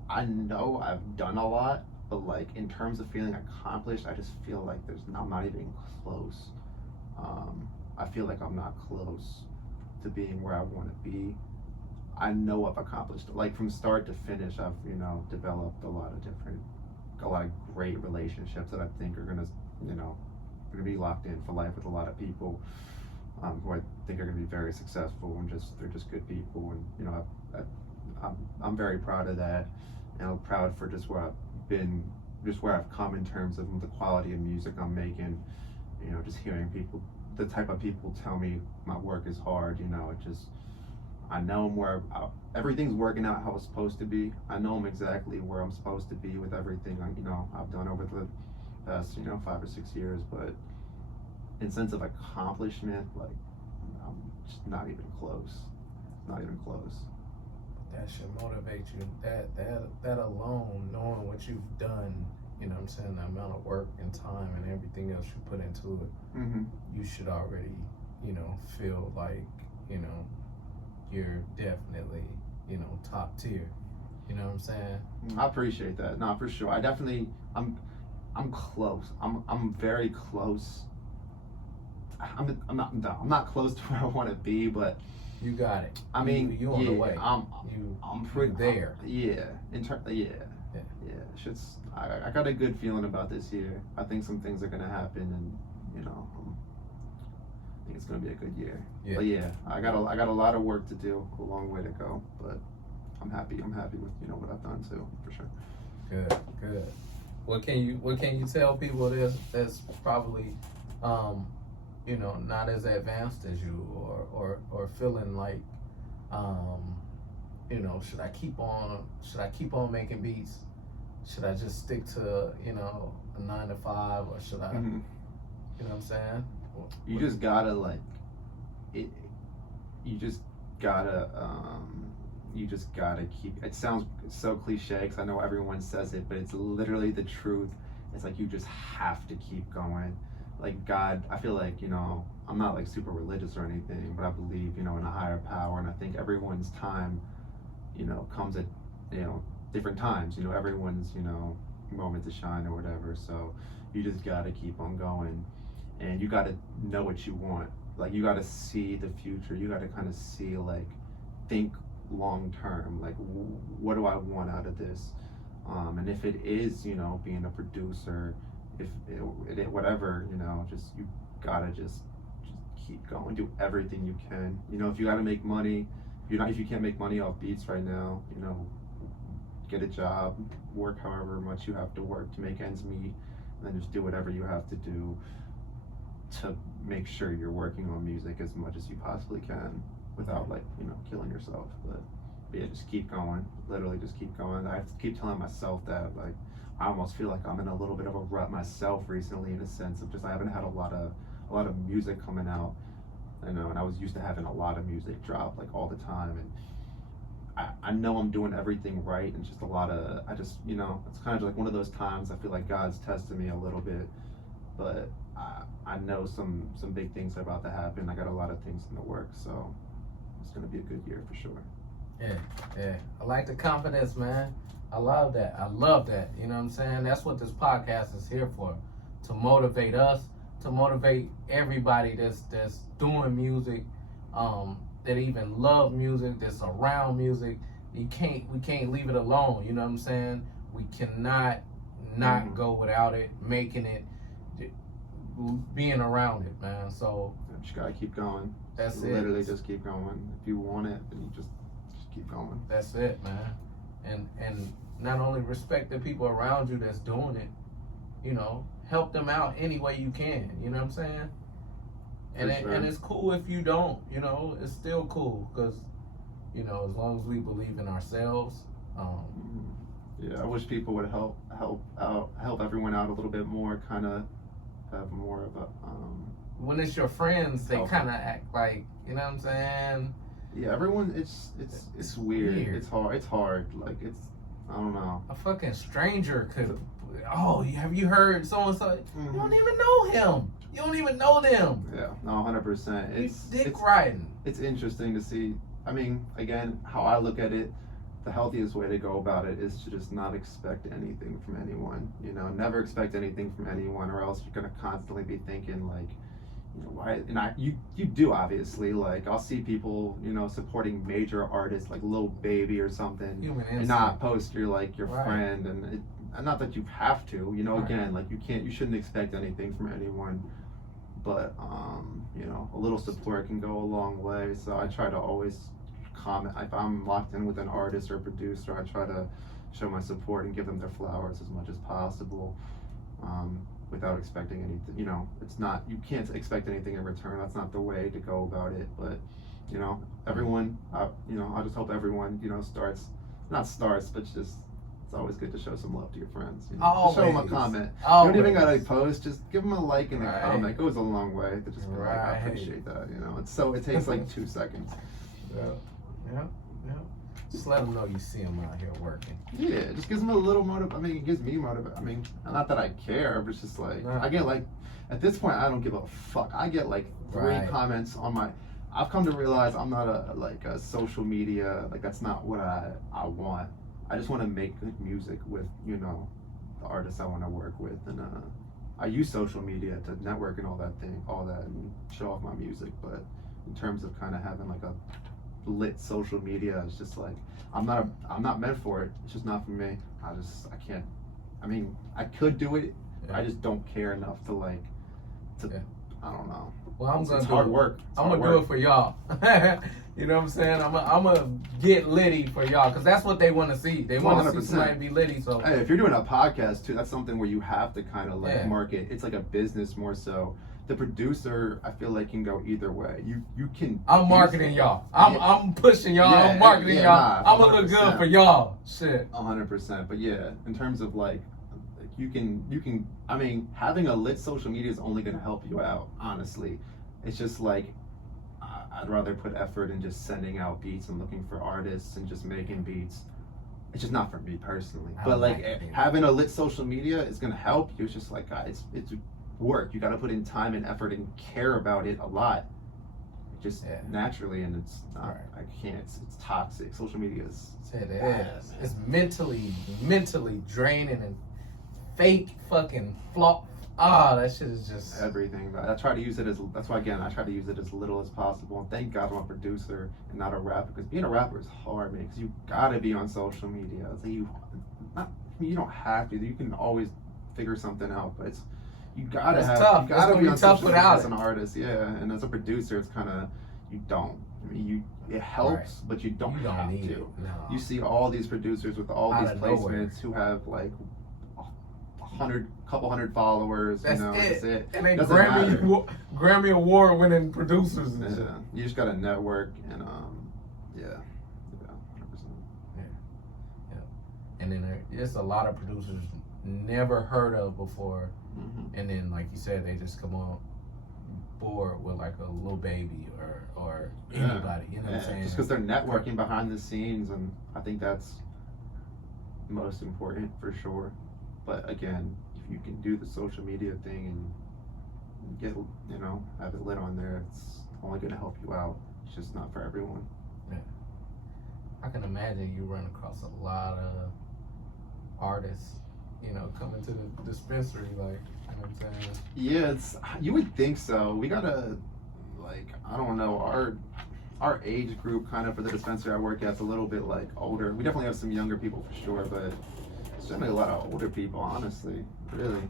I know I've done a lot, but like in terms of feeling accomplished, I just feel like I'm not even close. I feel like I'm not close to being where I want to be. I know I've accomplished, like from start to finish, I've developed a lot of great relationships that I think are gonna be locked in for life with a lot of people who I think are gonna be very successful, and they're just good people, and I'm very proud of that, and I'm proud for just where I've been, just where I've come in terms of the quality of music I'm making. Just hearing the type of people tell me my work is hard. I know everything's working out how it's supposed to be. I know I'm exactly where I'm supposed to be with everything I've done over the past 5 or 6 years. But in sense of accomplishment, like I'm just not even close. Not even close. That should motivate you. That alone, knowing what you've done, the amount of work and time and everything else you put into it, mm-hmm. You should already, feel like, you're definitely, top tier. You know what I'm saying? I appreciate that. No, for sure. I'm close. I'm very close. I'm not close to where I want to be, but you got it. I mean, you on the way. I'm pretty there. Yeah. I got a good feeling about this year. I think some things are gonna happen, and I think it's gonna be a good year. Yeah. But yeah, I got a lot of work to do, a long way to go. But I'm happy with what I've done too, for sure. Good. What can you tell people that's probably not as advanced as you, or feeling like should I keep on making beats? Should I just stick to a 9 to 5, or should I Mm-hmm. you know what I'm saying? You just gotta you just gotta keep, it sounds so cliche because I know everyone says it, but it's literally the truth. It's like you just have to keep going. Like God, I feel like I'm not like super religious or anything, but I believe in a higher power, and I think everyone's time comes at different times. Everyone's moment to shine or whatever. So you just gotta keep on going, and you gotta know what you want. Like you gotta see the future. You gotta kind of see, like, think long term. Like, what do I want out of this? And if it is being a producer, if whatever, you know, just you gotta just keep going, do everything you can. You know, if you gotta make money, if you can't make money off beats right now, you know, get a job, work however much you have to work to make ends meet, and then just do whatever you have to do to make sure you're working on music as much as you possibly can without, like, you know, killing yourself. But yeah, just keep going. Literally just keep going. I have to keep telling myself that, like, I almost feel like I'm in a little bit of a rut myself recently, in a sense of just I haven't had a lot of music coming out, you know, and I was used to having a lot of music drop like all the time, and I know I'm doing everything right, and just I just, you know, it's kind of like one of those times I feel like God's testing me a little bit, but I know some big things are about to happen. I got a lot of things in the works, so it's gonna be a good year for sure. Yeah. I like the confidence, man. I love that. You know what I'm saying? That's what this podcast is here for, to motivate us, to motivate everybody that's doing music, that even love music, that's around music. We can't leave it alone. You know what I'm saying? We cannot not go without it, making it, being around it, man. So you just gotta keep going. That's it. Literally just keep going. If you want it, then you just keep going. That's it, man. And not only respect the people around you that's doing it, you know, help them out any way you can. You know what I'm saying? And it's cool if you don't. You know, it's still cool, because, you know, as long as we believe in ourselves. Yeah, I wish people would help everyone out a little bit more. Kind of have more of a. When it's your friends, they kind of act like, you know what I'm saying? Yeah, everyone. It's weird. It's hard. Like, I don't know. A fucking stranger could. Oh, have you heard so and so? You don't even know him. You don't even know them. Yeah, no, 100%. It's dick riding. It's interesting to see. I mean, again, how I look at it, the healthiest way to go about it is to just not expect anything from anyone. You know, never expect anything from anyone, or else you're gonna constantly be thinking, like, you know, why? And you do, obviously. Like, I'll see people, you know, supporting major artists like Lil Baby or something, and not post your friend, and not that you have to. You know, again, like, you shouldn't expect anything from anyone. But you know, a little support can go a long way. So I try to always comment. If I'm locked in with an artist or producer, I try to show my support and give them their flowers as much as possible, without expecting anything. You know, you can't expect anything in return. That's not the way to go about it. But, you know, everyone, you know, I just hope everyone, you know, it's always good to show some love to your friends. You know? Show them a comment. You don't even gotta post. just give them a like and a comment. It goes a long way to just be like, I appreciate that. You know, it takes like 2 seconds. Yeah. Just let them know you see them out here working. Yeah, it just gives them a little motive. I mean, it gives me motive. I mean, not that I care, but it's just like, I get like, at this point, I don't give a fuck. I get like 3 comments on my. I've come to realize I'm not a social media, like, that's not what I want. I just want to make good music with, you know, the artists I want to work with, and I use social media to network and all that, and show off my music. But in terms of kind of having like a lit social media, it's just like, I'm not meant for it. It's just not for me. I can't. I mean, I could do it. I just don't care enough to I don't know. Well, it's hard work. I'm gonna do it for y'all. You know what I'm saying? I'm gonna get litty for y'all, because that's what they want to see. They want to see somebody be litty. So hey, if you're doing a podcast too, that's something where you have to kind of like market. It's like a business more so. The producer, I feel like, can go either way. You can. I'm marketing y'all. I'm pushing y'all. I'm marketing y'all. I'm gonna look good for y'all. Shit. 100%. But yeah, in terms of like you can. I mean, having a lit social media is only gonna help you out. Honestly, it's just like, I'd rather put effort in just sending out beats and looking for artists and just making beats. It's just not for me personally. But like having a lit social media is gonna help you. It's just like, guys, it's work. You got to put in time and effort and care about it a lot. Just naturally, and it's not. I can't. It's toxic. Social media is. It is. It's mentally draining and fake fucking flop. That shit is just everything. But I try to use it as. That's why I try to use it as little as possible. And thank God I'm a producer and not a rapper, because being a rapper is hard, man. Because you gotta be on social media. So you don't have to. You can always figure something out. But you gotta It's have tough. you gotta It's be gonna on be tough social media without as it. an artist, yeah. And as a producer, it's kind of you don't. I mean, it helps, but you don't have need to. it. No. You see all these producers with all Out these of nowhere. placements who have like couple hundred followers. That's you know, it. that's it. And they Doesn't matter. Grammy Award winning producers and shit. Yeah, you just gotta network and yeah, 100%. And then there's a lot of producers never heard of before, and then like you said, they just come on board with like a little baby or anybody. You know what I'm saying? Just because they're networking behind the scenes, and I think that's most important for sure. But again, if you can do the social media thing and get, have it lit on there, it's only going to help you out. It's just not for everyone. Yeah. I can imagine you run across a lot of artists, coming to the dispensary, like, you know what I'm saying? Yeah, you would think so. We gotta, I don't know, our age group kind of for the dispensary I work at is a little bit like older. We definitely have some younger people for sure, but it's generally a lot of older people, honestly. Really.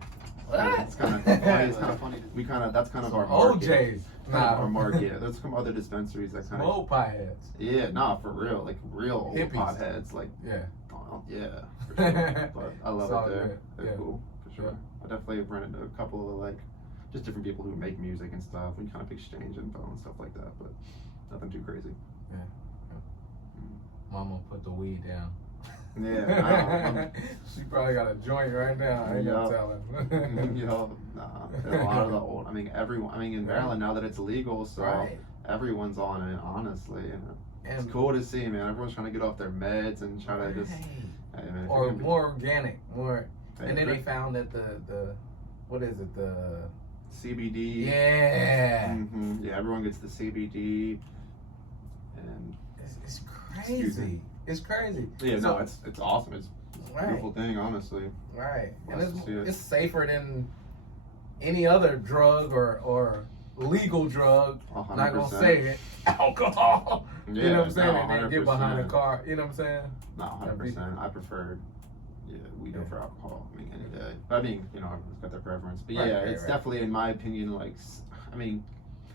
What? It's kind of funny. It's kind of funny. That's kind of our market. OJs. Our market. There's some other dispensaries that kind of. Smoke potheads. Yeah, nah, for real. Like real old Hippies. potheads. Like, Yeah. yeah, for sure. But I love It's all it there. good. They're Yeah. cool, for sure. Yeah. I definitely have run into a couple of just different people who make music and stuff. We kind of exchange info and stuff like that, but nothing too crazy. Mama put the weed down. Yeah, She probably got a joint right now. I ain't gonna tell her. a lot of the old. I mean, everyone. I mean, in Maryland now that it's illegal, so Right. everyone's on it. Honestly, and it's And- cool to see, man. Everyone's trying to get off their meds and try to just. Hey, man, if Or you're gonna be- more organic, more. Hey, And then if they found that the what is it, the CBD. yeah. Yeah, everyone gets the CBD, and It's Excuse me. crazy. It's crazy. yeah, So- no, it's awesome. It's a beautiful thing, honestly. Right. And Nice to see it. it's safer than any other drug or legal drug. 100%. Not gonna say it. Alcohol. Yeah, You know what I'm saying? no, And then get behind a 100%. car. You know what I'm saying? No, 100%. I prefer, weed over alcohol. I mean, any day. But I mean, everyone's got their preference. But yeah, Right, it's right. definitely, in my opinion, I mean,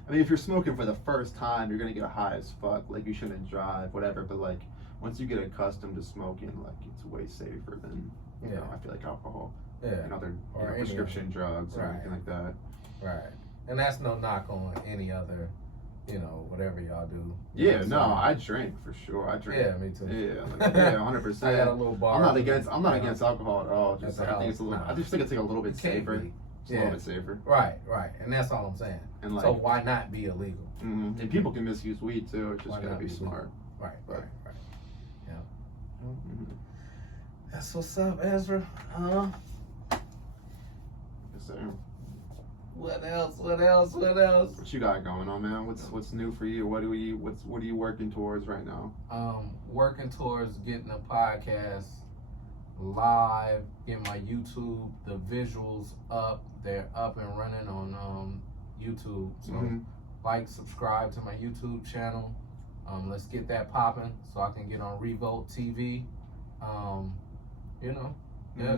if you're smoking for the first time, you're gonna get high as fuck. Like, you shouldn't drive, whatever. But once you get accustomed to smoking, it's way safer than, I feel like alcohol Yeah. and other Or any prescription drugs or Right. anything like that. Right. And that's no knock on any other, whatever y'all do. You Yeah, know what no, I'm I drink for sure. I drink. Yeah, me too. Yeah, 100%. I got a little bar. I'm not against alcohol at all. Just At the I think it's a little. house, nah. I just think it's a little bit It can't safer. be. It's a little bit safer. Right. And that's all I'm saying. And So why not be illegal? and people can misuse weed too. It's Why just gotta not be be smart. Right. Yeah. Mhm. That's what's up, Ezra. Huh? Yes, sir. What else? What else? What else? What you got going on, man? What's new for you? What are you working towards right now? Working towards getting a podcast live, getting my YouTube, the visuals up. They're up and running on YouTube. So subscribe to my YouTube channel. Let's get that popping so I can get on Revolt TV.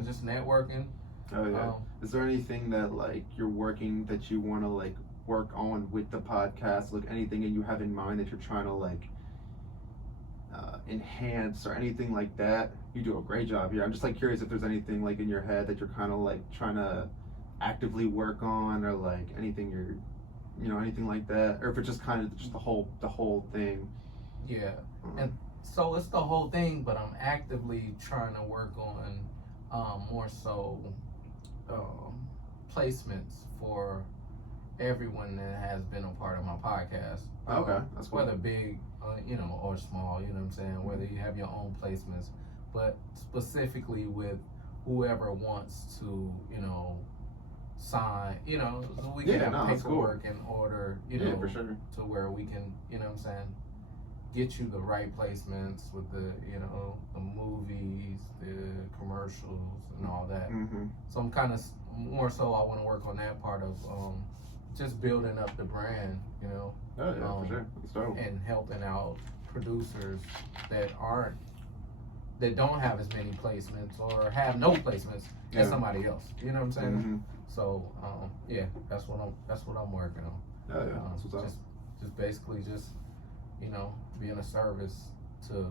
Just networking. Oh yeah. Is there anything that you're working that you want to work on with the podcast? Anything that you have in mind that you're trying to enhance or anything like that? You do a great job here. I'm just curious if there's anything in your head that you're kind of trying to actively work on, or anything you're anything like that, or if it's just kind of just the whole thing. Yeah. And so it's the whole thing, but I'm actively trying to work on more so placements for everyone that has been a part of my podcast. Okay, that's cool. Whether big, or small, you know what I'm saying? Whether you have your own placements, but specifically with whoever wants to, sign, so we can have paperwork in order, for sure. to where we can, what I'm saying, get you the right placements with the, the movies, the commercials, and all that. So I'm kind of more so I want to work on that part of just building up the brand, Oh yeah, for sure. That's dope. and helping out producers that aren't that don't have as many placements or have no placements as somebody else. You know what I'm saying? Mm-hmm. So yeah, that's what I'm working on. Oh yeah, that's what's up. Just basically just, you know, being a service to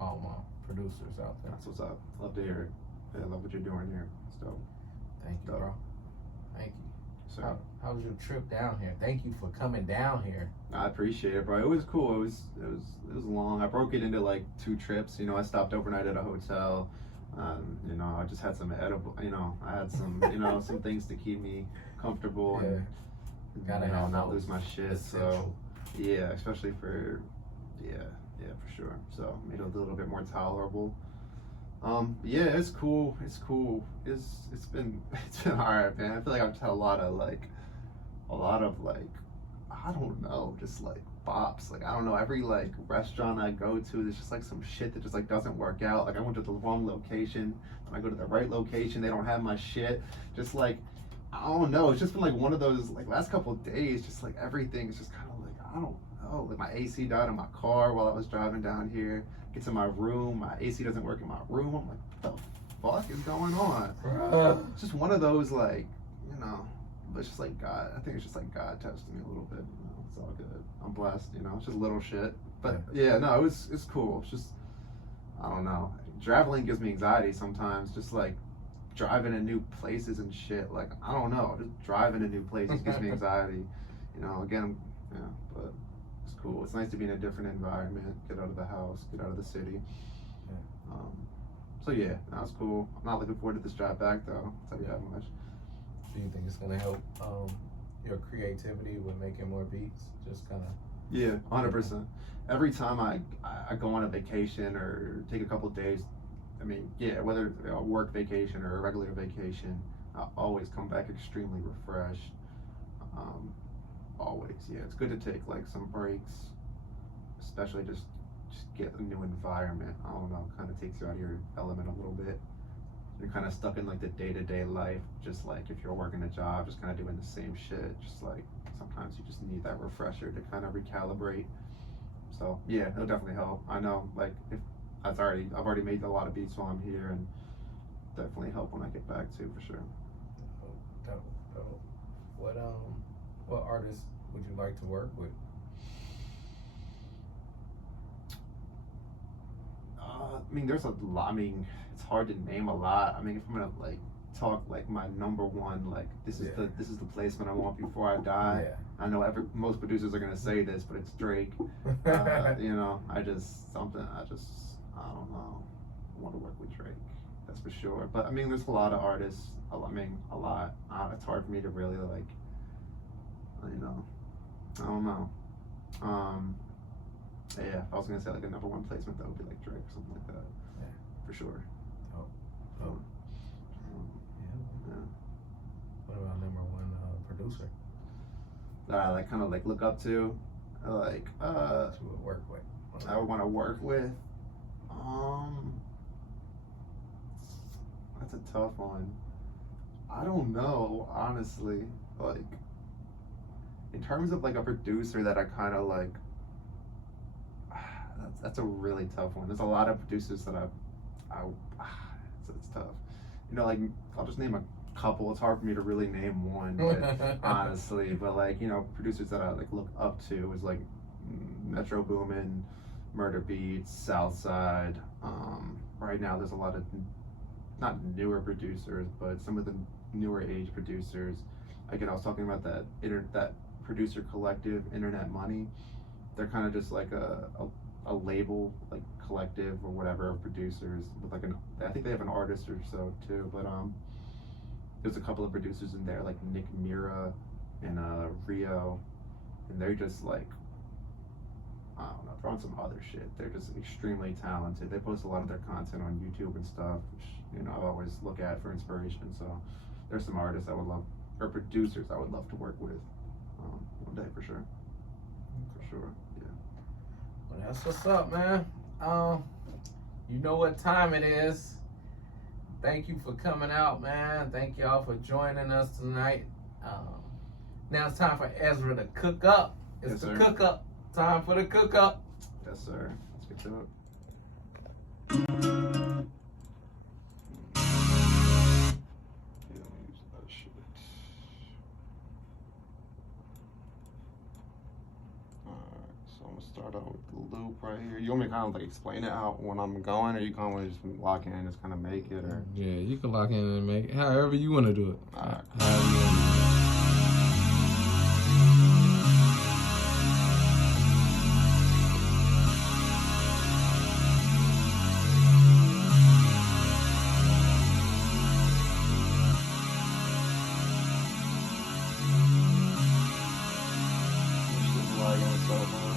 all my producers out there. That's what's up. Love to hear it. Yeah, I love what you're doing here. So thank you, bro. Thank you. So how was your trip down here? Thank you for coming down here. I appreciate it, bro. It was cool. It was long. I broke it into like 2 trips. You know, I stopped overnight at a hotel. You know, I just had some edible. You know, I had some. You know, some things to keep me comfortable and gotta you know, have not lose my shit. Essential. So yeah, especially for for sure. So made it a little bit more tolerable. Yeah, it's cool. It's cool. It's been alright, man. I feel like I've had a lot of like I don't know, just like bops. Like I don't know, every like restaurant I go to, there's just like some shit that just like doesn't work out. Like I went to the wrong location. When I go to the right location, they don't have my shit. Just like I don't know. It's just been like one of those like last couple of days. Just like everything is just kind of like I don't know. Like my AC died in my car while I was driving down here. Get to my room, my AC doesn't work in my room. I'm like, what the fuck is going on? It's just one of those like, you know, it's just like God. I think it's just like God testing me a little bit. You know, it's all good. I'm blessed. You know, it's just little shit. But yeah, no, it's cool. It's just I don't know. Traveling gives me anxiety sometimes. Just like driving to new places and shit. Like I don't know. Just driving to new places gives me anxiety. You know, again, yeah, but. It's cool. It's nice to be in a different environment, get out of the house, get out of the city. So yeah, that's cool. I'm not looking forward to this drive back though. I'll tell you that much. Do you think it's gonna help your creativity with making more beats? Just kind of. Yeah, 100%. Every time I go on a vacation or take a couple of days, I mean, yeah, whether a work vacation or a regular vacation, I always come back extremely refreshed. Always, yeah. It's good to take like some breaks, especially just get a new environment. I don't know, kind of takes you out of your element a little bit. You're kind of stuck in like the day-to-day life, just like if you're working a job, just kind of doing the same shit. Just like sometimes you just need that refresher to kind of recalibrate. So yeah, it'll definitely help. I know, like if I've already made a lot of beats while I'm here, and definitely help when I get back too, for sure. Dope. What artists would you like to work with? I mean, there's a lot. I mean, it's hard to name a lot. I mean, if I'm gonna like talk like my number one, like this is the placement I want before I die. Yeah. I know most producers are gonna say this, but it's Drake. You know, I don't know. I want to work with Drake. That's for sure. But I mean, there's a lot of artists. A lot. It's hard for me to really like. You know, I don't know. Yeah, if I was gonna say like a number one placement, that would be like Drake or something like that. Yeah. For sure. Yeah. Yeah. What about number one producer? That I like kind of like look up to, like To work with. I would want to work with. That's a tough one. I don't know, honestly. Like, in terms of like a producer that I kind of like, that's a really tough one. There's a lot of producers that it's tough. You know, like I'll just name a couple. It's hard for me to really name one, but, honestly. But like, you know, producers that I like look up to is like Metro Boomin, Murder Beats, Southside. Right now, there's a lot of not newer producers, but some of the newer age producers. Again, I was talking about that producer collective, Internet Money. They're kind of just like a label, like collective or whatever of producers with like I think they have an artist or so too, but there's a couple of producers in there like Nick Mira and Rio, and they're just like, I don't know, they're on some other shit. They're just extremely talented. They post a lot of their content on YouTube and stuff, which, you know, I always look at for inspiration. So there's some artists I would love, or producers I would love to work with one day for sure. For sure, yeah. Well, that's what's up, man. You know what time it is. Thank you for coming out, man. Thank y'all for joining us tonight. Now it's time for Ezra to cook up. It's the cook up. Time for the cook up. Yes, sir. Let's get to it. start out with the loop right here. You want me to kind of like explain it out when I'm going, or you kind of want to just lock in and just kind of make it, or? Yeah, you can lock in and make it however you want to do it. All right. However you wanna do it. It's just lagging itself out.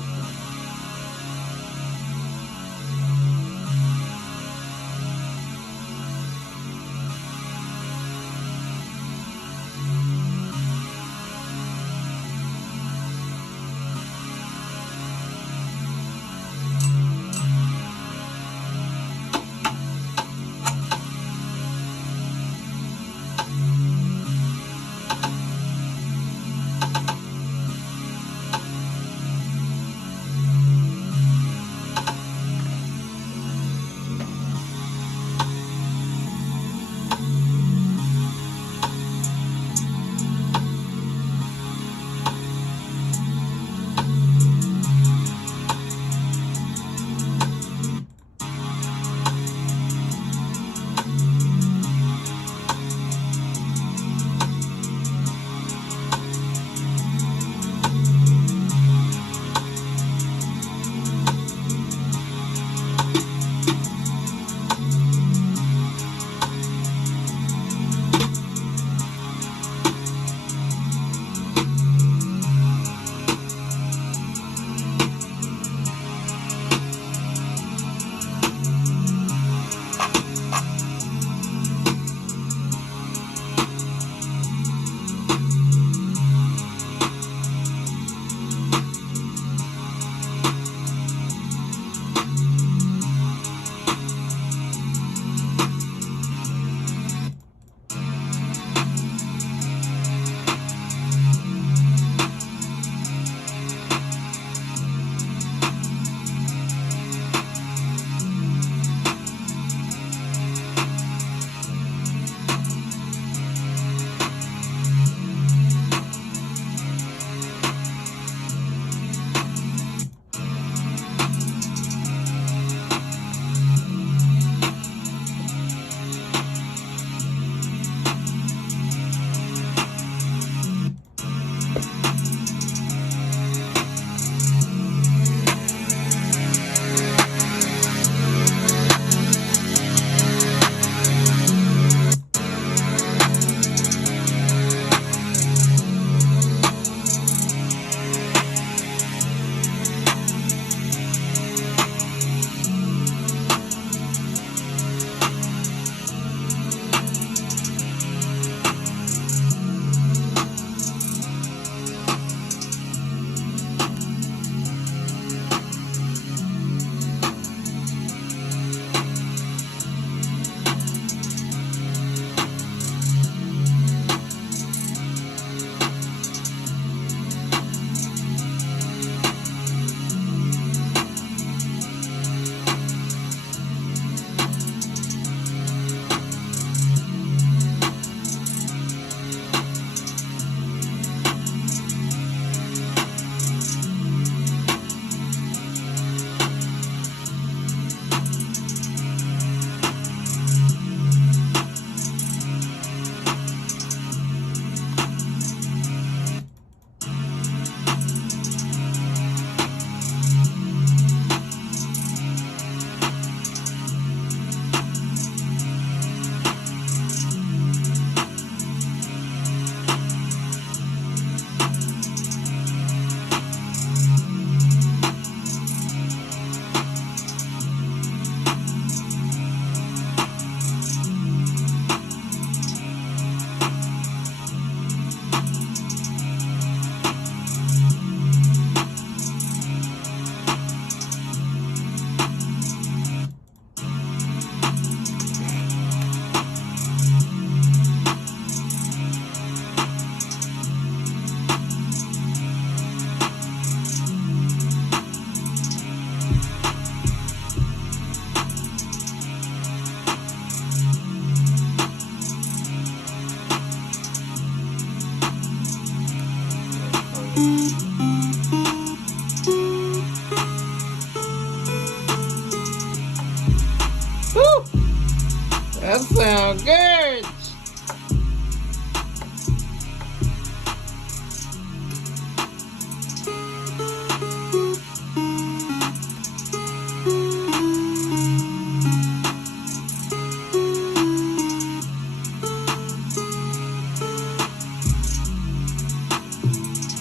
That sound good.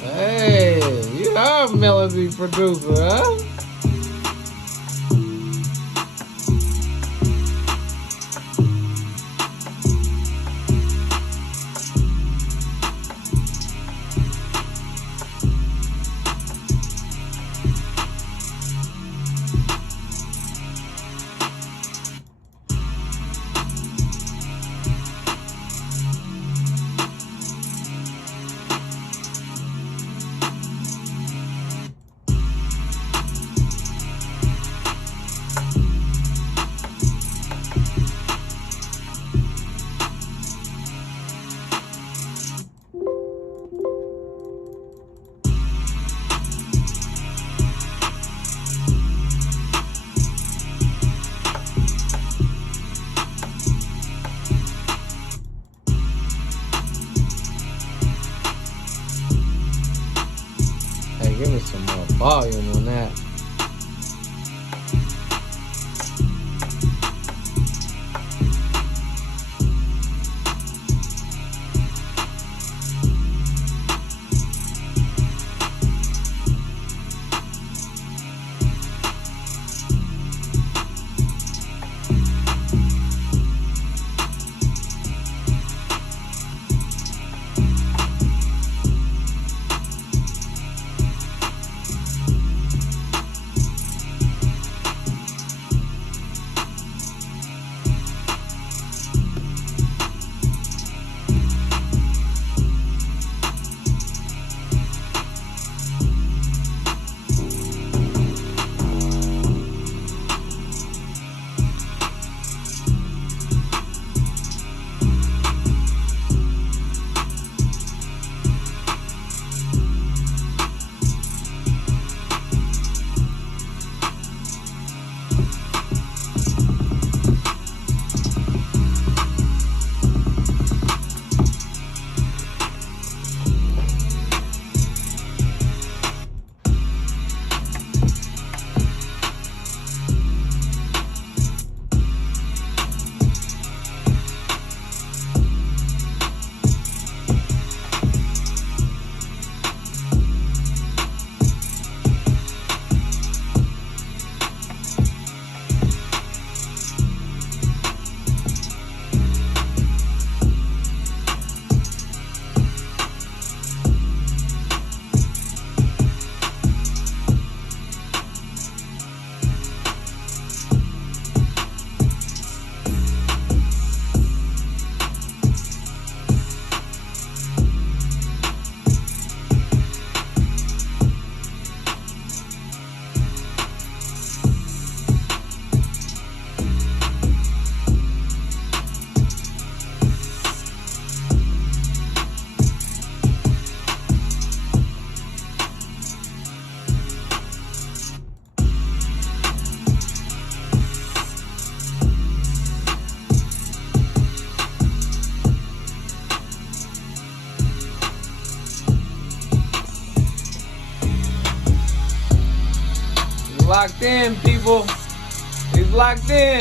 Hey, you are a melody producer, huh? Hey, give me some more volume on that. Locked in, people. He's locked in.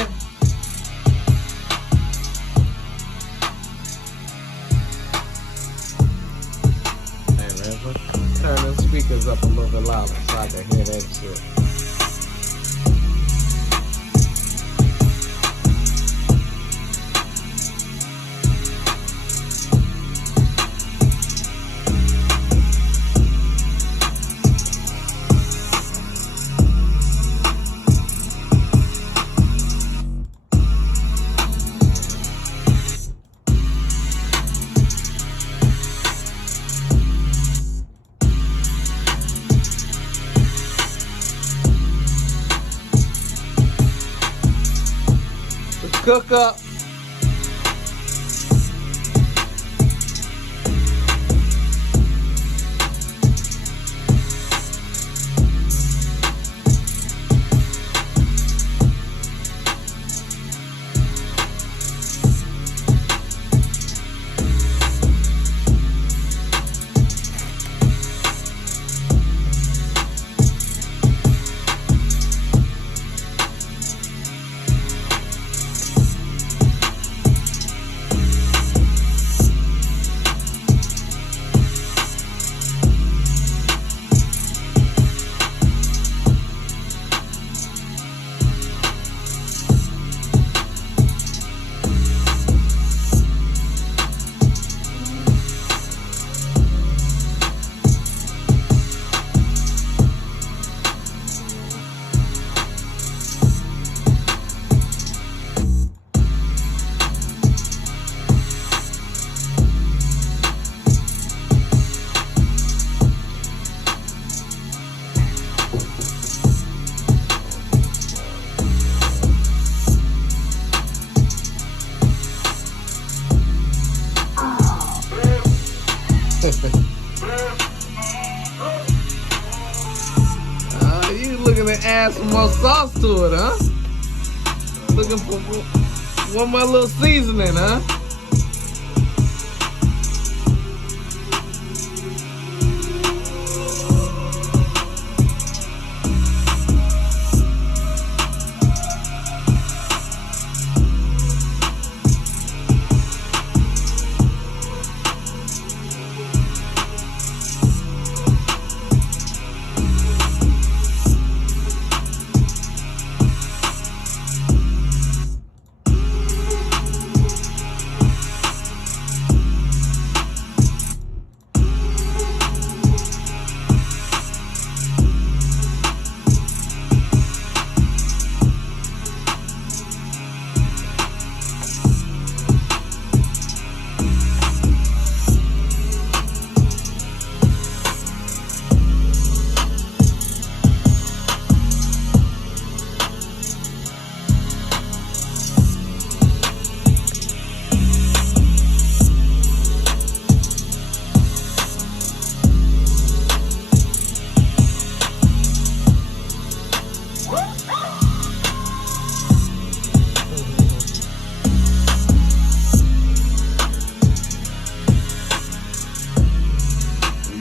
Hey, Ezra, turn the speakers up a little bit louder so I can hear that shit. Cook up. You looking to add some more sauce to it, huh? Looking for one more little seasoning, huh?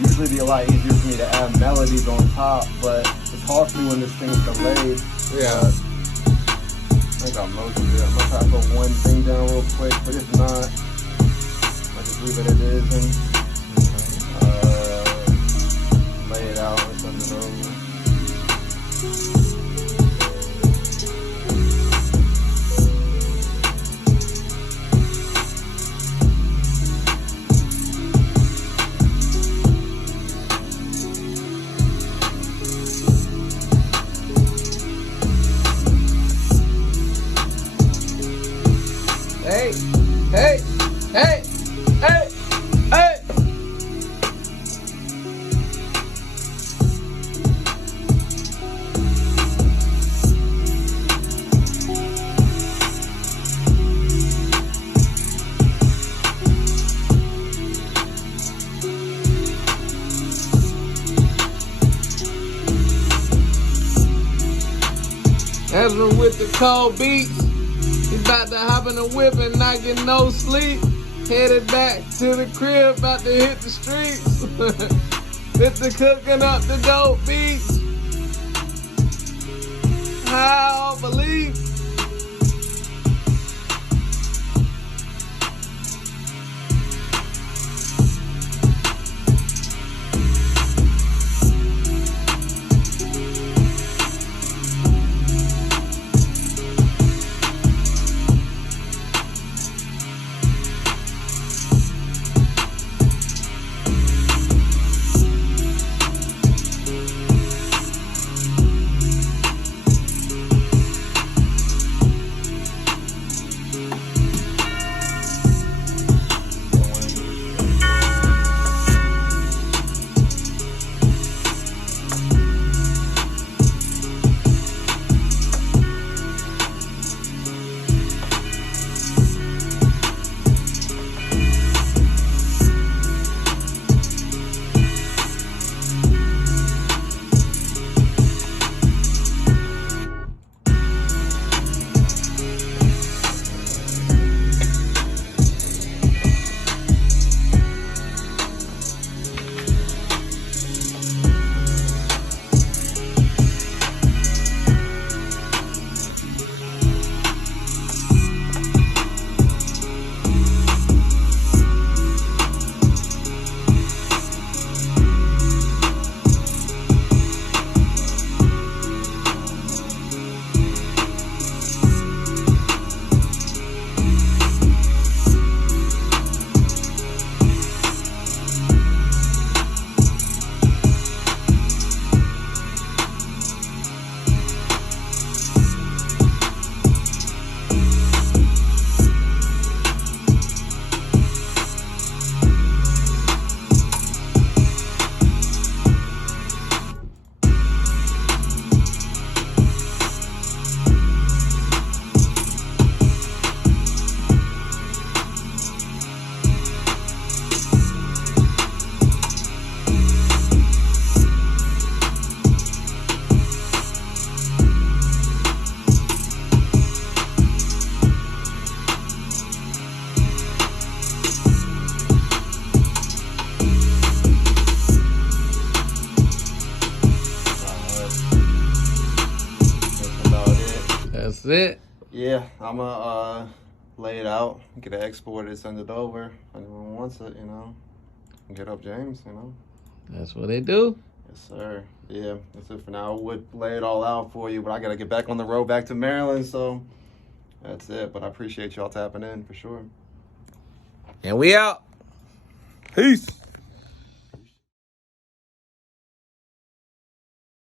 Usually be a lot easier for me to add melodies on top, but it's hard for me when this thing's delayed. Yeah. I got most of it. I'm gonna try to put one thing down real quick, but if not, I just leave it as is and lay it out or send it over. Hey, hey, hey, hey, hey. Ezra with the cold beats. He about to hop in the whip and not get no sleep. Headed back to the crib, about to hit the streets. Hit the cooking up the dope beats. I don't believe. That's it. Yeah, I'm gonna lay it out, get it exported, send it over. If anyone wants it, you know, get up James, you know. That's what they do. Yes, sir. Yeah, that's it for now. I would lay it all out for you, but I gotta get back on the road back to Maryland, so that's it. But I appreciate y'all tapping in for sure. And we out. Peace.